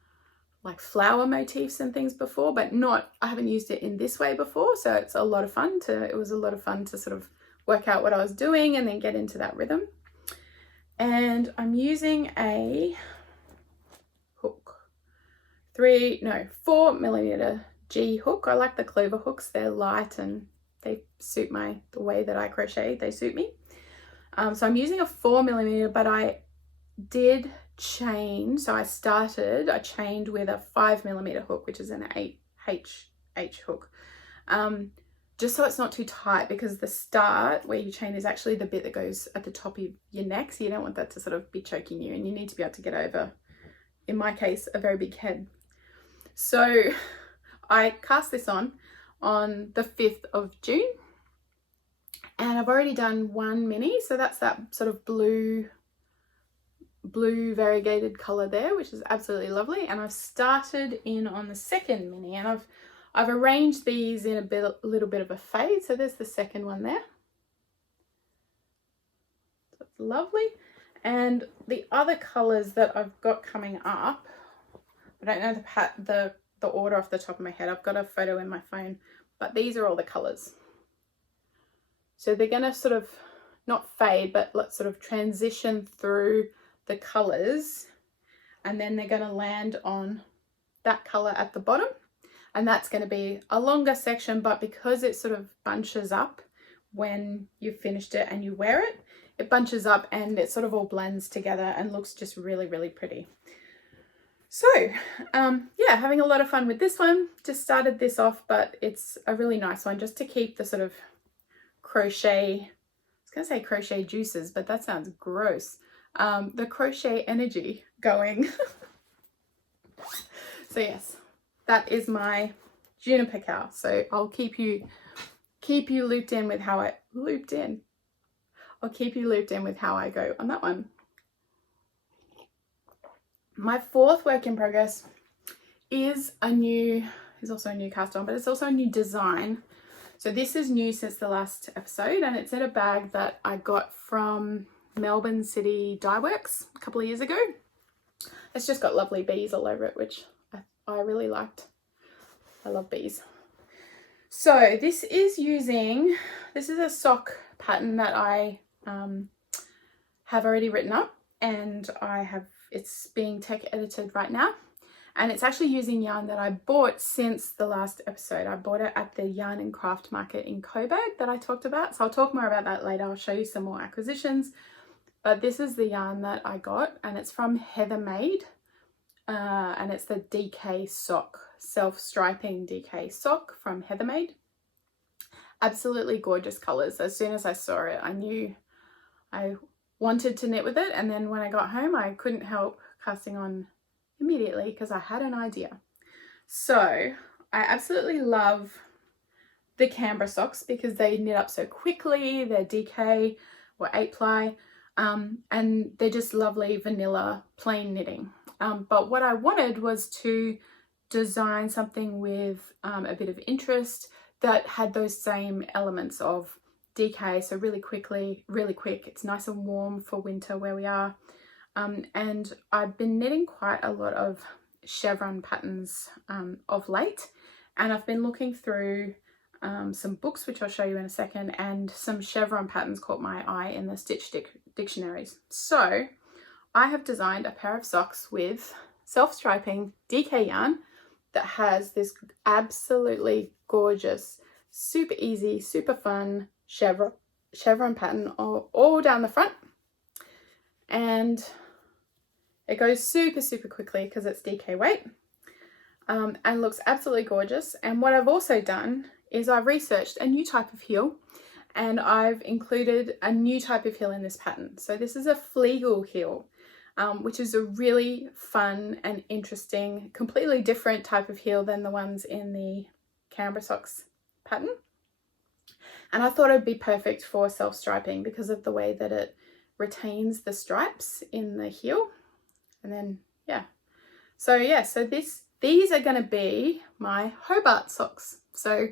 like flower motifs and things before, but I haven't used it in this way before. So it's a lot of fun it was a lot of fun to sort of work out what I was doing and then get into that rhythm. And I'm using a hook, 4mm G hook. I like the clover hooks. They're light and they suit the way that I crochet. They suit me. So I'm using a 4mm, but I did chain. So I chained with a 5mm hook, which is an 8H hook. Just so it's not too tight, because the start where you chain is actually the bit that goes at the top of your neck. So you don't want that to sort of be choking you, and you need to be able to get over, in my case, a very big head. So I cast this on the 5th of June, and I've already done 1 mini. So that's that sort of blue variegated color there, which is absolutely lovely. And I've started in on the 2nd mini, and I've arranged these in a little bit of a fade. So there's the 2nd one there. So it's lovely. And the other colors that I've got coming up, I don't know the order off the top of my head. I've got a photo in my phone, but these are all the colors. So they're going to sort of not fade, but let's sort of transition through the colors, and then they're going to land on that color at the bottom. And that's going to be a longer section, but because it sort of bunches up when you've finished it and you wear it, it bunches up and it sort of all blends together and looks just really, really pretty. So yeah, having a lot of fun with this one. Just started this off, but it's a really nice one just to keep the sort of crochet, I was going to say crochet juices, but that sounds gross. The crochet energy going. So yes, that is my Juniper Cow. So I'll keep you looped in with how I'll keep you looped in with how I go on that one. My 4th work in progress is also a new cast on, but it's also a new design. So this is new since the last episode, and it's in a bag that I got from Melbourne City Dye Works a couple of years ago. It's just got lovely bees all over it, which I really liked. I love bees. So this is a sock pattern that I have already written up, and it's being tech edited right now, and it's actually using yarn that I bought since the last episode. I bought it at the Yarn and Craft Market in Coburg that I talked about, so I'll talk more about that later. I'll show you some more acquisitions, but this is the yarn that I got, and it's from HeatherMaid, and it's the DK sock self-striping DK sock from HeatherMaid. Absolutely gorgeous colours. As soon as I saw it, I knew I wanted to knit with it, and then when I got home I couldn't help casting on immediately because I had an idea. So I absolutely love the Canberra socks because they knit up so quickly. They're DK or 8-ply, and they're just lovely vanilla plain knitting. But what I wanted was to design something with a bit of interest that had those same elements of DK, so really quick. It's nice and warm for winter where we are. And I've been knitting quite a lot of chevron patterns of late, and I've been looking through some books, which I'll show you in a second, and some chevron patterns caught my eye in the Stitch dictionaries. So I have designed a pair of socks with self-striping DK yarn that has this absolutely gorgeous, super easy, super fun chevron pattern all down the front, and it goes super quickly because it's DK weight, and looks absolutely gorgeous. And what I've also done is I've researched a new type of heel, and I've included a new type of heel in this pattern. So this is a Flegel heel, which is a really fun and interesting, completely different type of heel than the ones in the Canberra socks pattern. And I thought it'd be perfect for self-striping because of the way that it retains the stripes in the heel. And then, so these are going to be my Hobart socks. So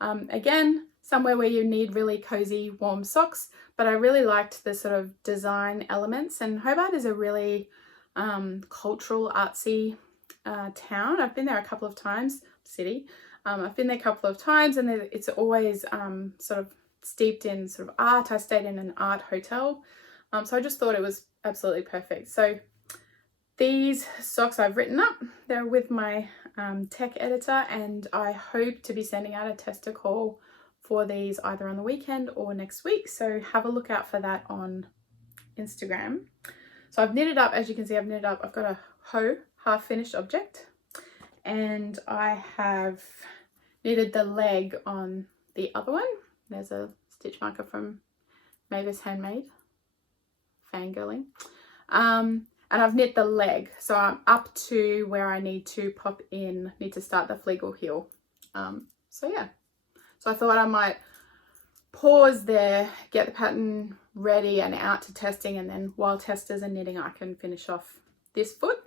again, somewhere where you need really cozy, warm socks, but I really liked the sort of design elements. And Hobart is a really cultural, artsy town. I've been there a couple of times, city. I've been there a couple of times, and it's always sort of steeped in sort of art. I stayed in an art hotel, so I just thought it was absolutely perfect. So these socks I've written up, they're with my tech editor, and I hope to be sending out a tester call for these either on the weekend or next week. So have a look out for that on Instagram. So I've knitted up, as you can see, I've got a half finished object, and I have knitted the leg on the other one. There's a stitch marker from Mavis Handmade, fangirling. And I've knit the leg, so I'm up to where I need to start the Flegel heel. So I thought I might pause there, get the pattern ready and out to testing, and then while testers are knitting I can finish off this foot.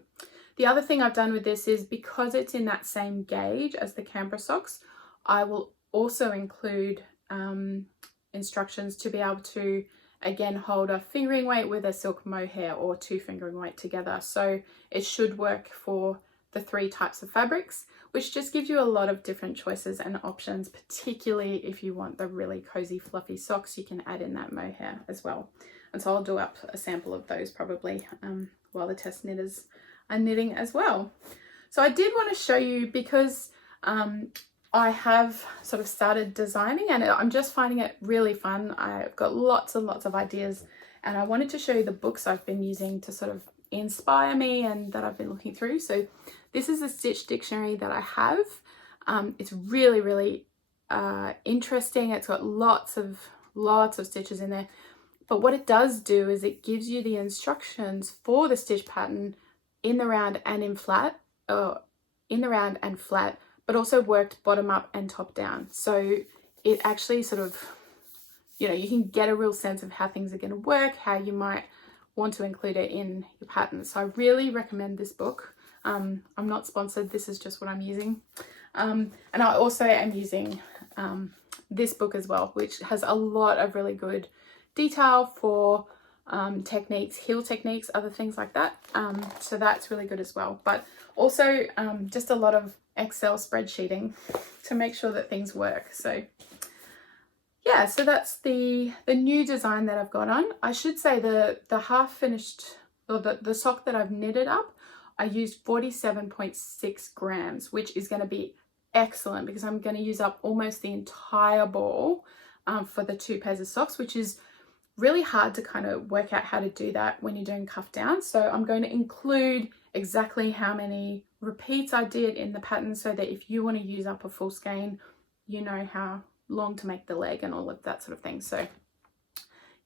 The other thing I've done with this is, because it's in that same gauge as the Canberra socks, I will also include instructions to be able to again hold a fingering weight with a silk mohair or 2 fingering weight together. So it should work for the 3 types of fabrics, which just gives you a lot of different choices and options, particularly if you want the really cozy fluffy socks. You can add in that mohair as well. And so I'll do up a sample of those probably while the test knitters are knitting as well. So I did want to show you, because I have sort of started designing and I'm just finding it really fun. I've got lots and lots of ideas, and I wanted to show you the books I've been using to sort of inspire me and that I've been looking through. So this is a stitch dictionary that I have. It's really interesting. It's got lots of stitches in there, but what it does do is it gives you the instructions for the stitch pattern in the round and in flat, but also worked bottom up and top down. So it actually sort of, you can get a real sense of how things are going to work, how you might want to include it in your pattern. So I really recommend this book. I'm not sponsored, this is just what I'm using. And I also am using this book as well, which has a lot of really good detail for techniques, heel techniques, other things like that. So that's really good as well. But also just a lot of Excel spreadsheeting to make sure that things work. So yeah, so that's the new design that I've got on. I should say the half finished, or the sock that I've knitted up, I used 47.6 grams, which is going to be excellent because I'm going to use up almost the entire ball for the 2 pairs of socks, which is really hard to kind of work out how to do that when you're doing cuff down. So I'm going to include exactly how many repeats I did in the pattern, so that if you want to use up a full skein, you know how long to make the leg and all of that sort of thing. So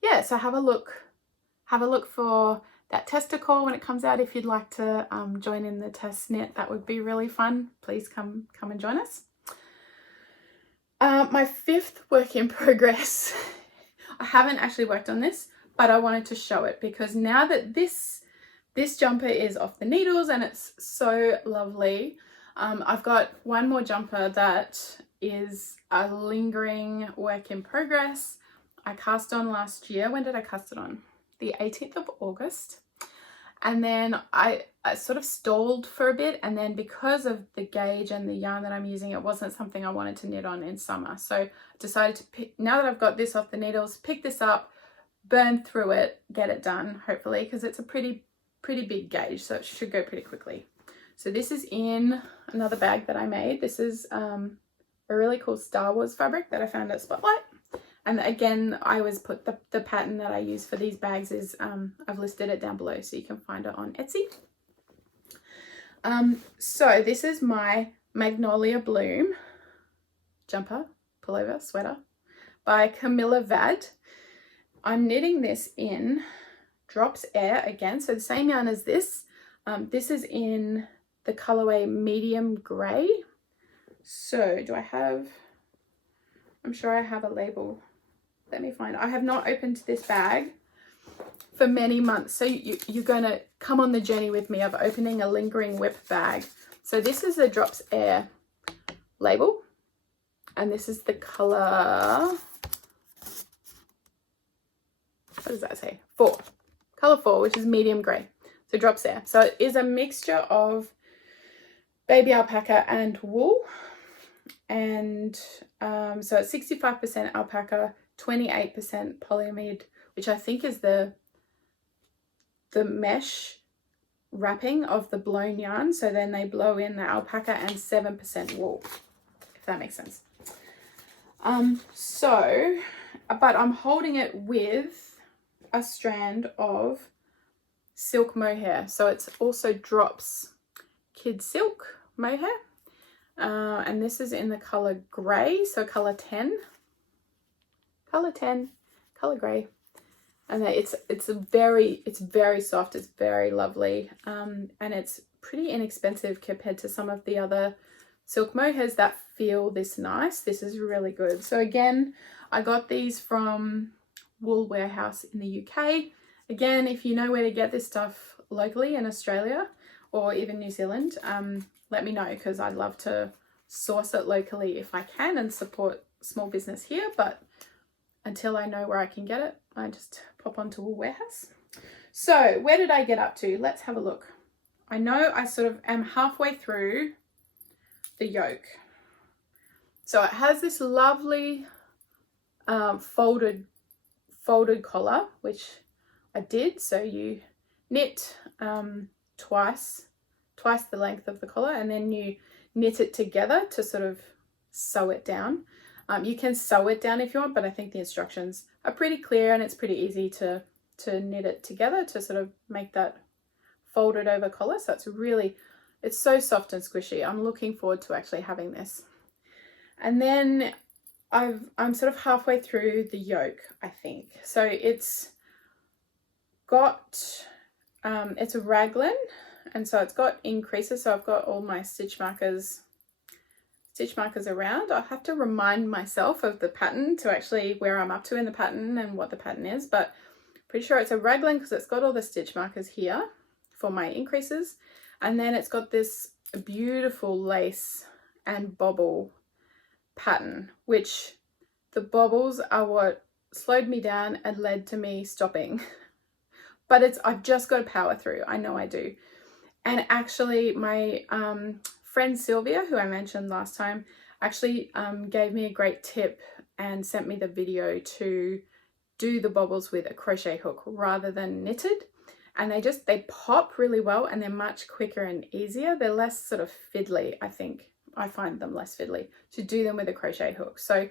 yeah, so have a look for that testicle when it comes out. If you'd like to join in the test knit, that would be really fun. Please come and join us. My fifth work in progress, I haven't actually worked on this, but I wanted to show it because now that this jumper is off the needles and it's so lovely, I've got one more jumper that is a lingering work in progress. I cast on last year. When did I cast it on? The 18th of August. And then I sort of stalled for a bit, and then because of the gauge and the yarn that I'm using, it wasn't something I wanted to knit on in summer. So I decided to pick, now that I've got this off the needles, pick this up, burn through it, get it done, hopefully, because it's a pretty big gauge, so it should go pretty quickly. So this is in another bag that I made. This is a really cool Star Wars fabric that I found at Spotlight. And again, I always put the pattern that I use for these bags is, I've listed it down below so you can find it on Etsy. So this is my Magnolia Bloom jumper, pullover, sweater by Camilla Vad. I'm knitting this in Drops Air again, so the same yarn as this. This is in the colorway medium grey. So do I have, I'm sure I have a label. Let me find, I have not opened this bag for many months. So you're going to come on the journey with me of opening a lingering whip bag. So this is the Drops Air label. And this is the color, what does that say? 4. Color 4, which is medium grey. So Drops Air. So it is a mixture of baby alpaca and wool. And so it's 65% alpaca, 28% polyamide, which I think is the mesh wrapping of the blown yarn. So then they blow in the alpaca, and 7% wool, if that makes sense. But I'm holding it with a strand of silk mohair. So it's also Drops Kid Silk mohair. And this is in the color grey, so color 10, color grey. And it's very soft, it's very lovely, and it's pretty inexpensive compared to some of the other silk mohairs that feel this nice. This is really good. So again, I got these from Wool Warehouse in the UK. Again, if you know where to get this stuff locally in Australia or even New Zealand, let me know, because I'd love to source it locally if I can and support small business here. But until I know where I can get it, I just pop onto Wool Warehouse. So where did I get up to? Let's have a look. I know I sort of am halfway through the yoke. So it has this lovely folded collar, which I did. So you knit twice the length of the collar, and then you knit it together to sort of sew it down. You can sew it down if you want, but I think the instructions are pretty clear, and it's pretty easy to knit it together to sort of make that folded over collar. So it's so soft and squishy. I'm looking forward to actually having this. And then I'm sort of halfway through the yoke, I think. So it's got, it's a raglan, and so it's got increases. So I've got all my stitch markers around. I'll have to remind myself of the pattern to actually where I'm up to in the pattern and what the pattern is, but pretty sure it's a raglan because it's got all the stitch markers here for my increases. And then it's got this beautiful lace and bobble pattern, which the bobbles are what slowed me down and led to me stopping. But I've just got to power through. I know I do. And actually my friend Sylvia, who I mentioned last time, actually gave me a great tip and sent me the video to do the bobbles with a crochet hook rather than knitted. And they pop really well, and they're much quicker and easier. They're less sort of fiddly, I think. I find them less fiddly to do them with a crochet hook. So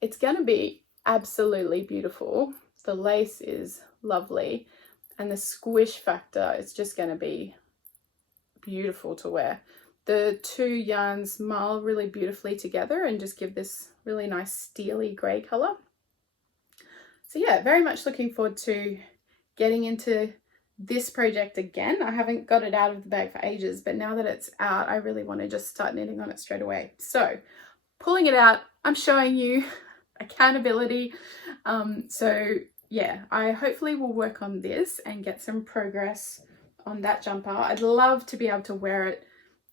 it's going to be absolutely beautiful. The lace is lovely, and the squish factor is just going to be beautiful to wear. The two yarns marl really beautifully together and just give this really nice steely grey colour. So yeah, very much looking forward to getting into this project again. I haven't got it out of the bag for ages, but now that it's out, I really want to just start knitting on it straight away. So pulling it out, I'm showing you accountability. So yeah, I hopefully will work on this and get some progress on that jumper. I'd love to be able to wear it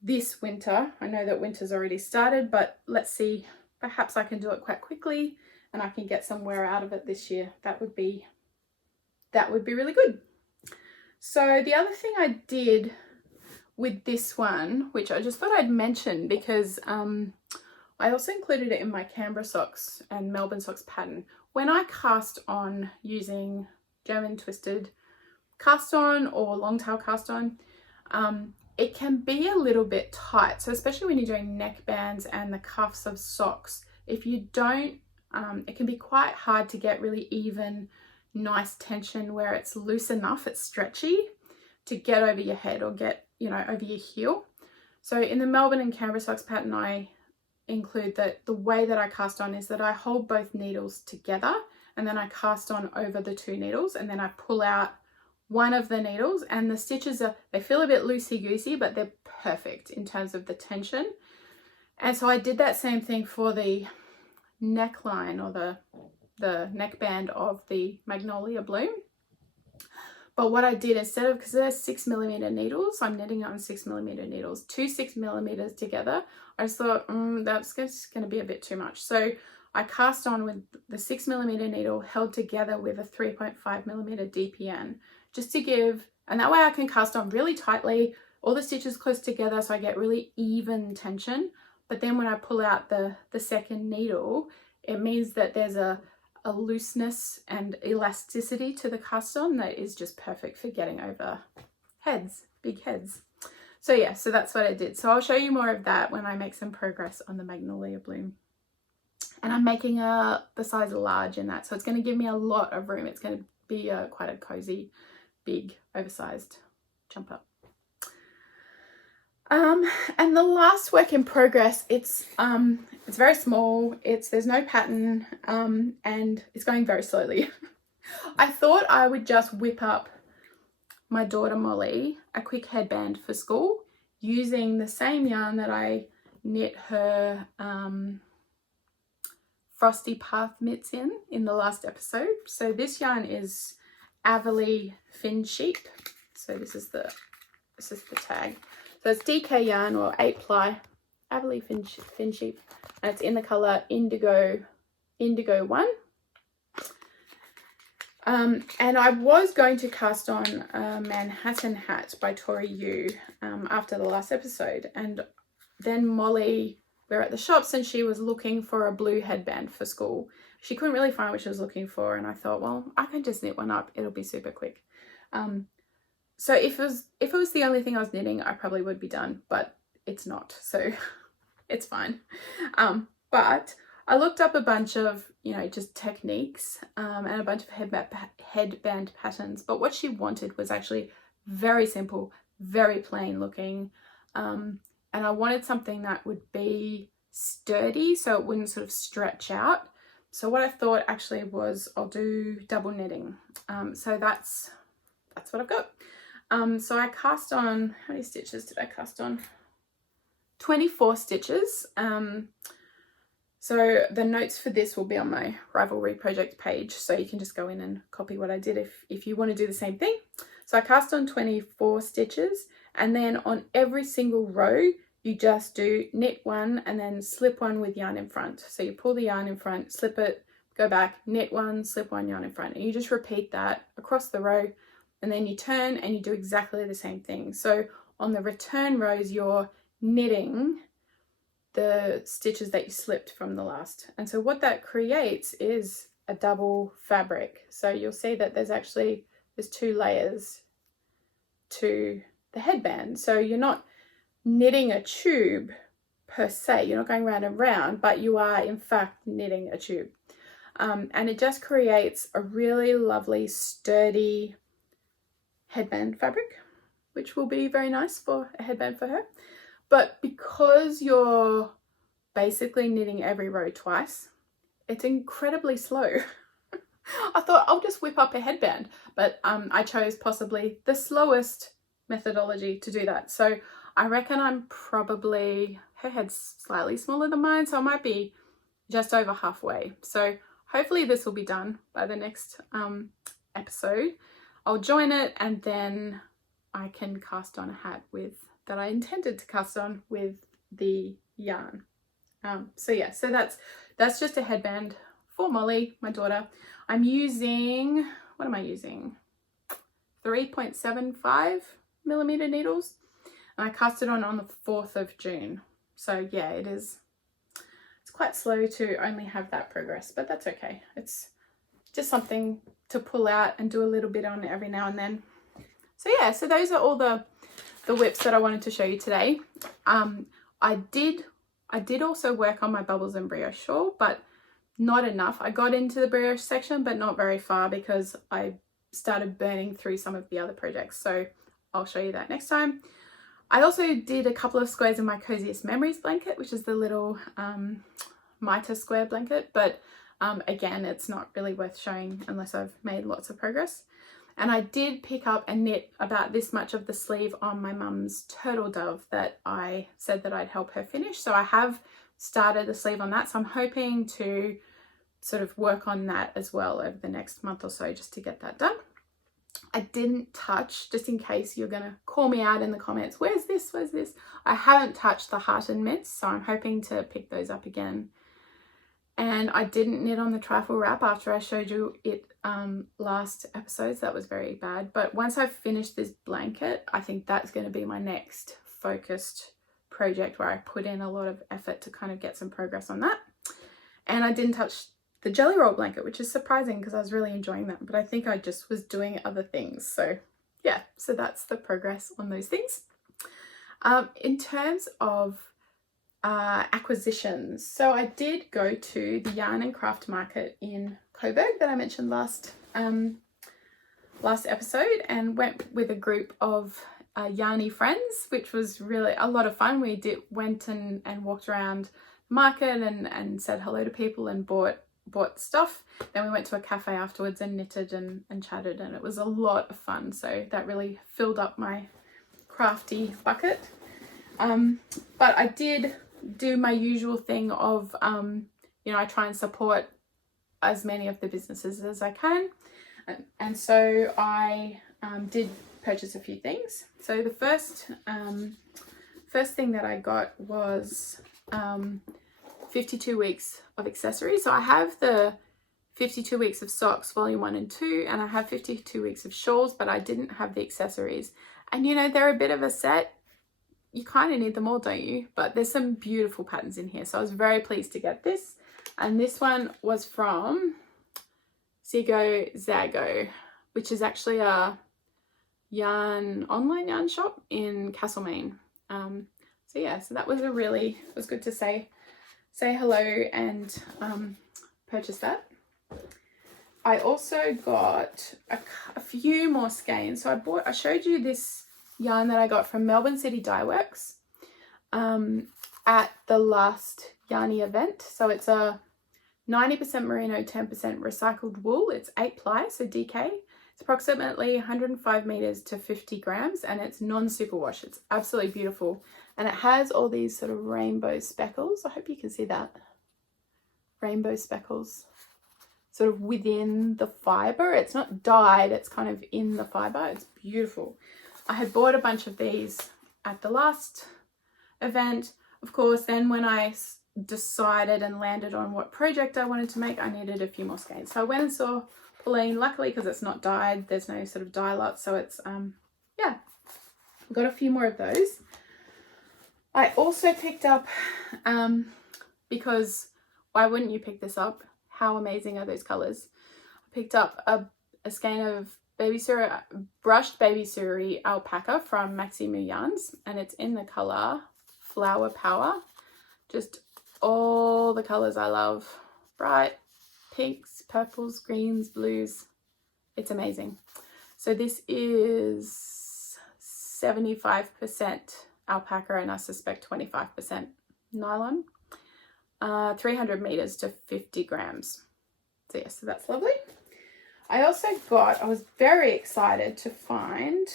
this winter. I know that winter's already started, but let's see, perhaps I can do it quite quickly and I can get some wear out of it this year. That would be really good. So the other thing I did with this one, which I just thought I'd mention because I also included it in my Canberra socks and Melbourne socks pattern. When I cast on using German twisted cast on or long tail cast on, it can be a little bit tight. So especially when you're doing neck bands and the cuffs of socks, if you don't, it can be quite hard to get really even, nice tension where it's loose enough, it's stretchy to get over your head or get, you know, over your heel. So in the Melbourne and Canberra socks pattern, I include that the way that I cast on is that I hold both needles together and then I cast on over the two needles and then I pull out one of the needles, and the stitches they feel a bit loosey-goosey, but they're perfect in terms of the tension. And so I did that same thing for the neckline or the neckband of the Magnolia Bloom. But what I did instead of, because there's 6mm needles, I'm knitting it on 6mm needles, 2 6mm together. I just thought, that's just going to be a bit too much. So I cast on with the 6mm needle held together with a 3.5mm DPN, just to give, and that way I can cast on really tightly, all the stitches close together so I get really even tension. But then when I pull out the second needle, it means that there's a looseness and elasticity to the cast on that is just perfect for getting over heads, big heads. So yeah, so that's what I did. So I'll show you more of that when I make some progress on the Magnolia Bloom. And I'm making the size large in that, so it's going to give me a lot of room. It's going to be quite a cozy, big, oversized jumper. And the last work in progress, it's very small, there's no pattern, and it's going very slowly. I thought I would just whip up my daughter Molly a quick headband for school using the same yarn that I knit her Frosty Path mitts in the last episode. So this yarn is Aveley Finnsheep. So this is the tag. So it's DK yarn or 8-ply, Aveley Finnsheep, and it's in the colour Indigo 1. And I was going to cast on a Manhattan hat by Tori Yu after the last episode, and then Molly, we were at the shops and she was looking for a blue headband for school. She couldn't really find what she was looking for, and I thought, well, I can just knit one up, it'll be super quick. So if it was the only thing I was knitting, I probably would be done, but it's not, so it's fine. But I looked up a bunch of, just techniques and a bunch of headband patterns, but what she wanted was actually very simple, very plain looking, and I wanted something that would be sturdy so it wouldn't sort of stretch out. So what I thought actually was I'll do double knitting. So that's what I've got. So I cast on, how many stitches did I cast on? 24 stitches. So the notes for this will be on my Ravelry project page, so you can just go in and copy what I did if you want to do the same thing. So I cast on 24 stitches, and then on every single row you just do knit one and then slip one with yarn in front. So you pull the yarn in front, slip it, go back, knit one, slip one, yarn in front, and you just repeat that across the row. And then you turn and you do exactly the same thing. So on the return rows, you're knitting the stitches that you slipped from the last. And so what that creates is a double fabric. So you'll see that there's 2 layers to the headband. So you're not knitting a tube per se, you're not going round and round, but you are in fact knitting a tube. And it just creates a really lovely, sturdy headband fabric. which will be very nice for a headband for her. But because you're basically knitting every row twice, it's incredibly slow. I thought I'll just whip up a headband, but I chose possibly the slowest methodology to do that. So I reckon I'm probably, her head's slightly smaller than mine, so I might be just over halfway. So hopefully this will be done by the next episode. I'll join it and then I can cast on a hat with that I intended to cast on with the yarn. So yeah, so that's just a headband for Molly, my daughter. I'm using, what am I using? 3.75 millimeter needles. And I cast it on the 4th of June. So yeah, it's quite slow to only have that progress, but that's okay. It's just something to pull out and do a little bit on every now and then. So yeah, so those are all the whips that I wanted to show you today. I did also work on my bubbles and brioche shawl, but not enough. I got into the brioche section, but not very far because I started burning through some of the other projects. So I'll show you that next time. I also did a couple of squares in my Coziest Memories blanket, which is the little mitre square blanket, but again, it's not really worth showing unless I've made lots of progress. And I did pick up and knit about this much of the sleeve on my mum's turtle dove that I said that I'd help her finish. So I have started the sleeve on that. So I'm hoping to sort of work on that as well over the next month or so just to get that done. I didn't touch, just in case you're going to call me out in the comments, where's this, I haven't touched the Hearten mitts, so I'm hoping to pick those up again. And I didn't knit on the trifle wrap after I showed you it last episode, so that was very bad. But once I've finished this blanket, I think that's going to be my next focused project where I put in a lot of effort to kind of get some progress on that. And I didn't touch the jelly roll blanket, which is surprising because I was really enjoying that, but I think I just was doing other things. So yeah, so that's the progress on those things. In terms of acquisitions, so I did go to the Yarn and Craft Market in Coburg that I mentioned last episode, and went with a group of yarny friends, which was really a lot of fun. We went and walked around the market and said hello to people and bought stuff. Then we went to a cafe afterwards and knitted and chatted, and it was a lot of fun. So that really filled up my crafty bucket. But I did do my usual thing of, you know, I try and support as many of the businesses as I can. And so I did purchase a few things. So the first thing that I got was 52 weeks of accessories. So I have the 52 weeks of socks volume 1 and 2, and I have 52 weeks of shawls, but I didn't have the accessories. And you know, they're a bit of a set. You kind of need them all, don't you? But there's some beautiful patterns in here. So I was very pleased to get this. And this one was from Zigo Zago, which is actually a online yarn shop in Castlemaine. So yeah, so that was it was good to say hello and purchase that. I also got a few more skeins. So I showed you this yarn that I got from Melbourne City Dye Works at the last Yarny event. So it's a 90% merino, 10% recycled wool. It's 8 ply, so DK. It's approximately 105 meters to 50 grams, and it's non-superwash. It's absolutely beautiful. And it has all these sort of rainbow speckles. I hope you can see that. Rainbow speckles sort of within the fiber. It's not dyed, it's kind of in the fiber. It's beautiful. I had bought a bunch of these at the last event. Of course, then when I decided and landed on what project I wanted to make, I needed a few more skeins. So I went and saw Pauline, luckily because it's not dyed, there's no sort of dye lot, so it's yeah, got a few more of those. I also picked up, because why wouldn't you pick this up? How amazing are those colors? I picked up a skein of brushed baby suri alpaca from Maximoo Yarns, and it's in the color Flower Power. Just all the colors I love. Bright pinks, purples, greens, blues. It's amazing. So this is 75% alpaca and I suspect 25% nylon. 300 meters to 50 grams. So yeah, so that's lovely. I also got, I was very excited to find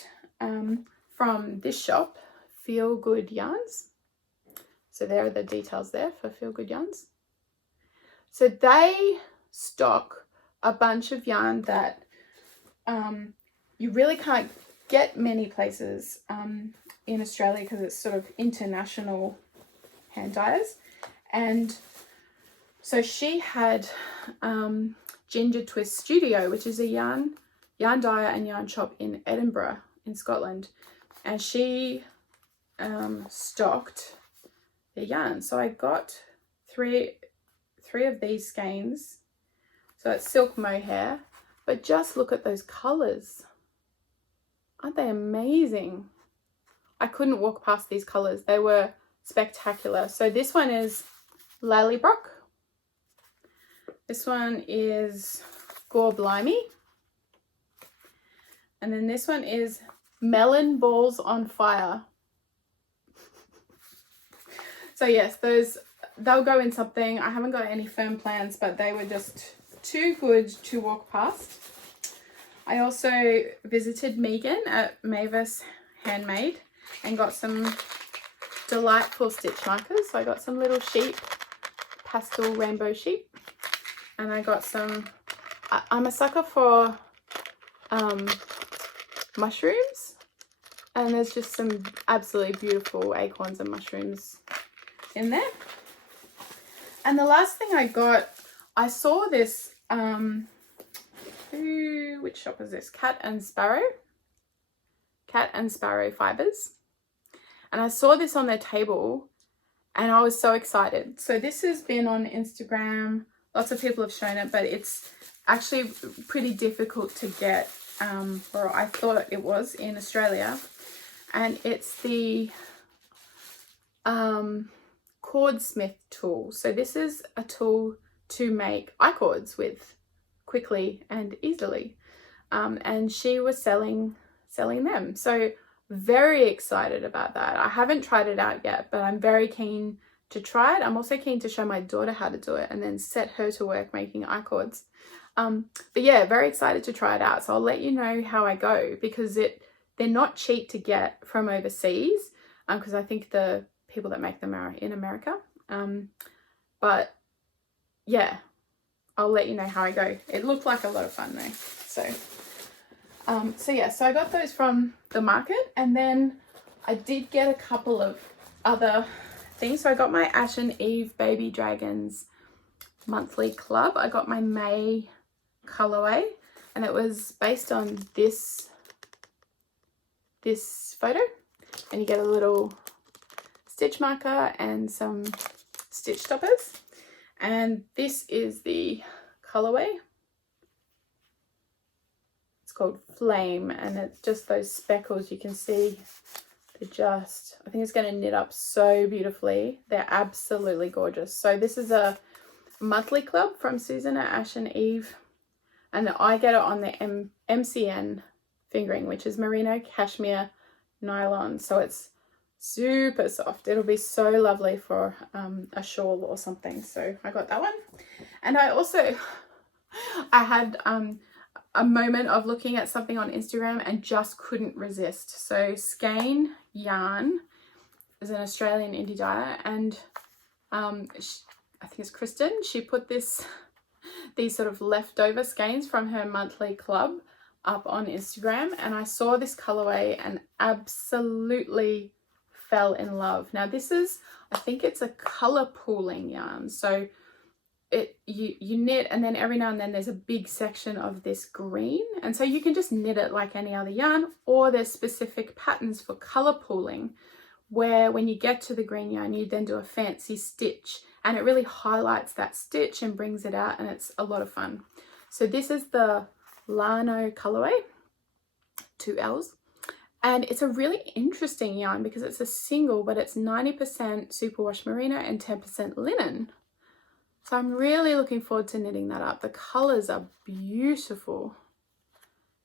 from this shop, Feel Good Yarns. So there are the details there for Feel Good Yarns. So they stock a bunch of yarn that you really can't get many places in Australia because it's sort of international hand dyers. And so she had Ginger Twist Studio, which is a yarn dyer and yarn shop in Edinburgh in Scotland, and she stocked the yarn. So I got three of these skeins. So it's silk mohair, but just look at those colors. Aren't they amazing? I couldn't walk past these colors. They were spectacular. So this one is Lallybrock. This one is Gore Blimey. And then this one is Melon Balls on Fire. So yes, they'll go in something. I haven't got any firm plans, but they were just too good to walk past. I also visited Megan at Mavis Handmade and got some delightful stitch markers. So I got some little sheep, pastel rainbow sheep, and I got some, I'm a sucker for mushrooms, and there's just some absolutely beautiful acorns and mushrooms in there. And the last thing I got, I saw this, which shop is this? Cat and Sparrow Fibres. And I saw this on their table and I was so excited. So this has been on Instagram. Lots of people have shown it, but it's actually pretty difficult to get, or I thought it was in Australia. And it's the Cordsmith tool. So this is a tool to make I-cords with quickly and easily. And she was selling them. So very excited about that. I haven't tried it out yet, but I'm very keen to try it. I'm also keen to show my daughter how to do it and then set her to work making I-cords. But yeah, very excited to try it out. So I'll let you know how I go, because they're not cheap to get from overseas, because I think the people that make them are in America. But yeah, I'll let you know how I go. It looked like a lot of fun though. So yeah, so I got those from the market, and then I did get a couple of other things. So I got my Ash and Eve Baby Dragons monthly club. I got my May colorway, and it was based on this photo, and you get a little stitch marker and some stitch stoppers, and this is the colorway. It's called Flame, and it's just those speckles you can see. They're just, I think it's going to knit up so beautifully. They're absolutely gorgeous. So this is a monthly club from Susan at Ash and Eve, and I get it on the MCN fingering, which is merino cashmere nylon. So it's super soft. It'll be so lovely for a shawl or something. So I got that one. And I also, I had a moment of looking at something on Instagram and just couldn't resist. So Skein Yarn is an Australian indie dyer, and I think it's Kristen. She put these sort of leftover skeins from her monthly club up on Instagram, and I saw this colorway and absolutely fell in love. Now this is, I think it's a color pooling yarn. So you knit, and then every now and then there's a big section of this green, and so you can just knit it like any other yarn, or there's specific patterns for color pooling where when you get to the green yarn you then do a fancy stitch, and it really highlights that stitch and brings it out, and it's a lot of fun. So this is the Lano colorway, 2 L's, and it's a really interesting yarn because it's a single, but it's 90% superwash merino and 10% linen. So I'm really looking forward to knitting that up. The colors are beautiful.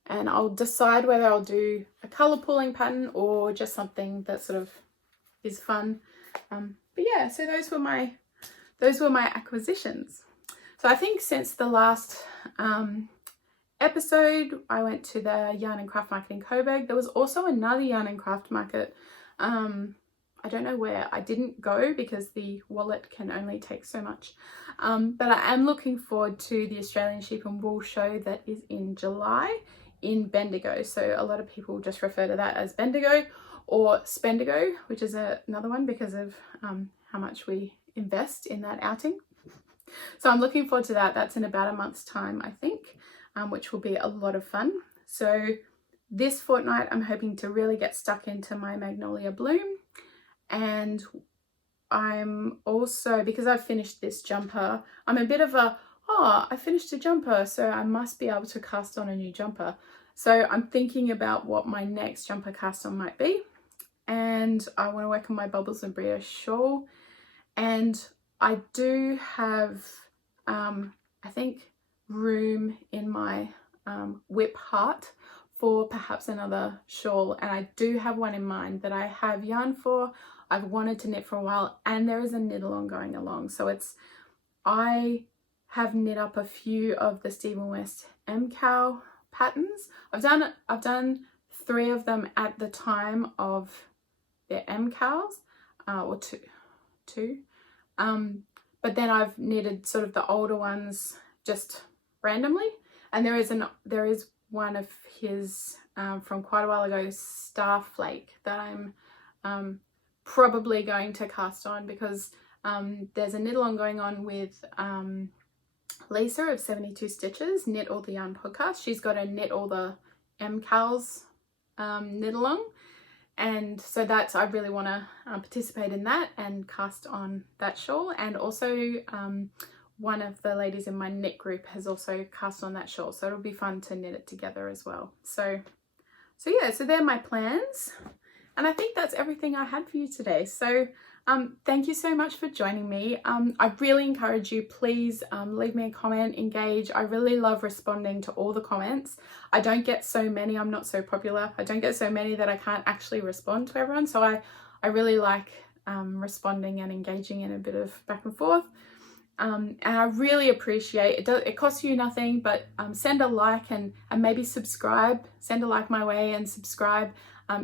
and I'll decide whether I'll do a colour pooling pattern or just something that sort of is fun. But yeah, so those were my acquisitions. So I think since the last episode, I went to the Yarn and Craft Market in Coburg. There was also another Yarn and Craft Market. I don't know where. I didn't go because the wallet can only take so much. But I am looking forward to the Australian Sheep and Wool show that is in July in Bendigo. So a lot of people just refer to that as Bendigo or Spendigo, which is another one because of how much we invest in that outing. So I'm looking forward to that. That's in about a month's time, I think, which will be a lot of fun. So this fortnight, I'm hoping to really get stuck into my Magnolia Bloom. And I'm also, because I've finished this jumper, I'm a bit of a, oh, I finished a jumper, so I must be able to cast on a new jumper. So I'm thinking about what my next jumper cast on might be. And I want to work on my Bubbles and Bria shawl. And I do have, I think, room in my whip heart for perhaps another shawl. And I do have one in mind that I have yarn for. I've wanted to knit for a while, and there is a knit along going along. So I have knit up a few of the Stephen West MCow patterns. I've done 3 of them at the time of their MCows, or two. But then I've knitted sort of the older ones just randomly. And there is one of his from quite a while ago, Starflake, that I'm probably going to cast on because there's a knit along going on with Lisa of 72 Stitches, Knit All the Yarn podcast. She's got a Knit All the MCows knit along, and so I really want to participate in that and cast on that shawl. And also one of the ladies in my knit group has also cast on that shawl, so it'll be fun to knit it together as well. So yeah, so they're my plans. And I think that's everything I had for you today. So thank you so much for joining me. I really encourage you, please leave me a comment, engage. I really love responding to all the comments. I don't get so many, I'm not so popular. I don't get so many that I can't actually respond to everyone. So I really like responding and engaging in a bit of back and forth. And I really appreciate it. It costs you nothing, but send a like and maybe subscribe. Send a like my way and subscribe.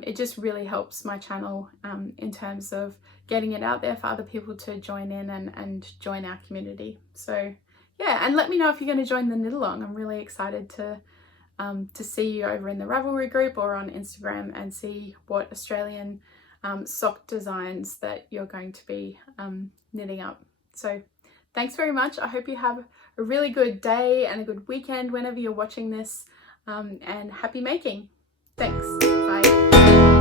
It just really helps my channel in terms of getting it out there for other people to join in and join our community. So yeah, and let me know if you're going to join the knit along. I'm really excited to see you over in the Ravelry group or on Instagram and see what Australian sock designs that you're going to be knitting up. So thanks very much. I hope you have a really good day and a good weekend whenever you're watching this, and happy making. Thanks. Bye.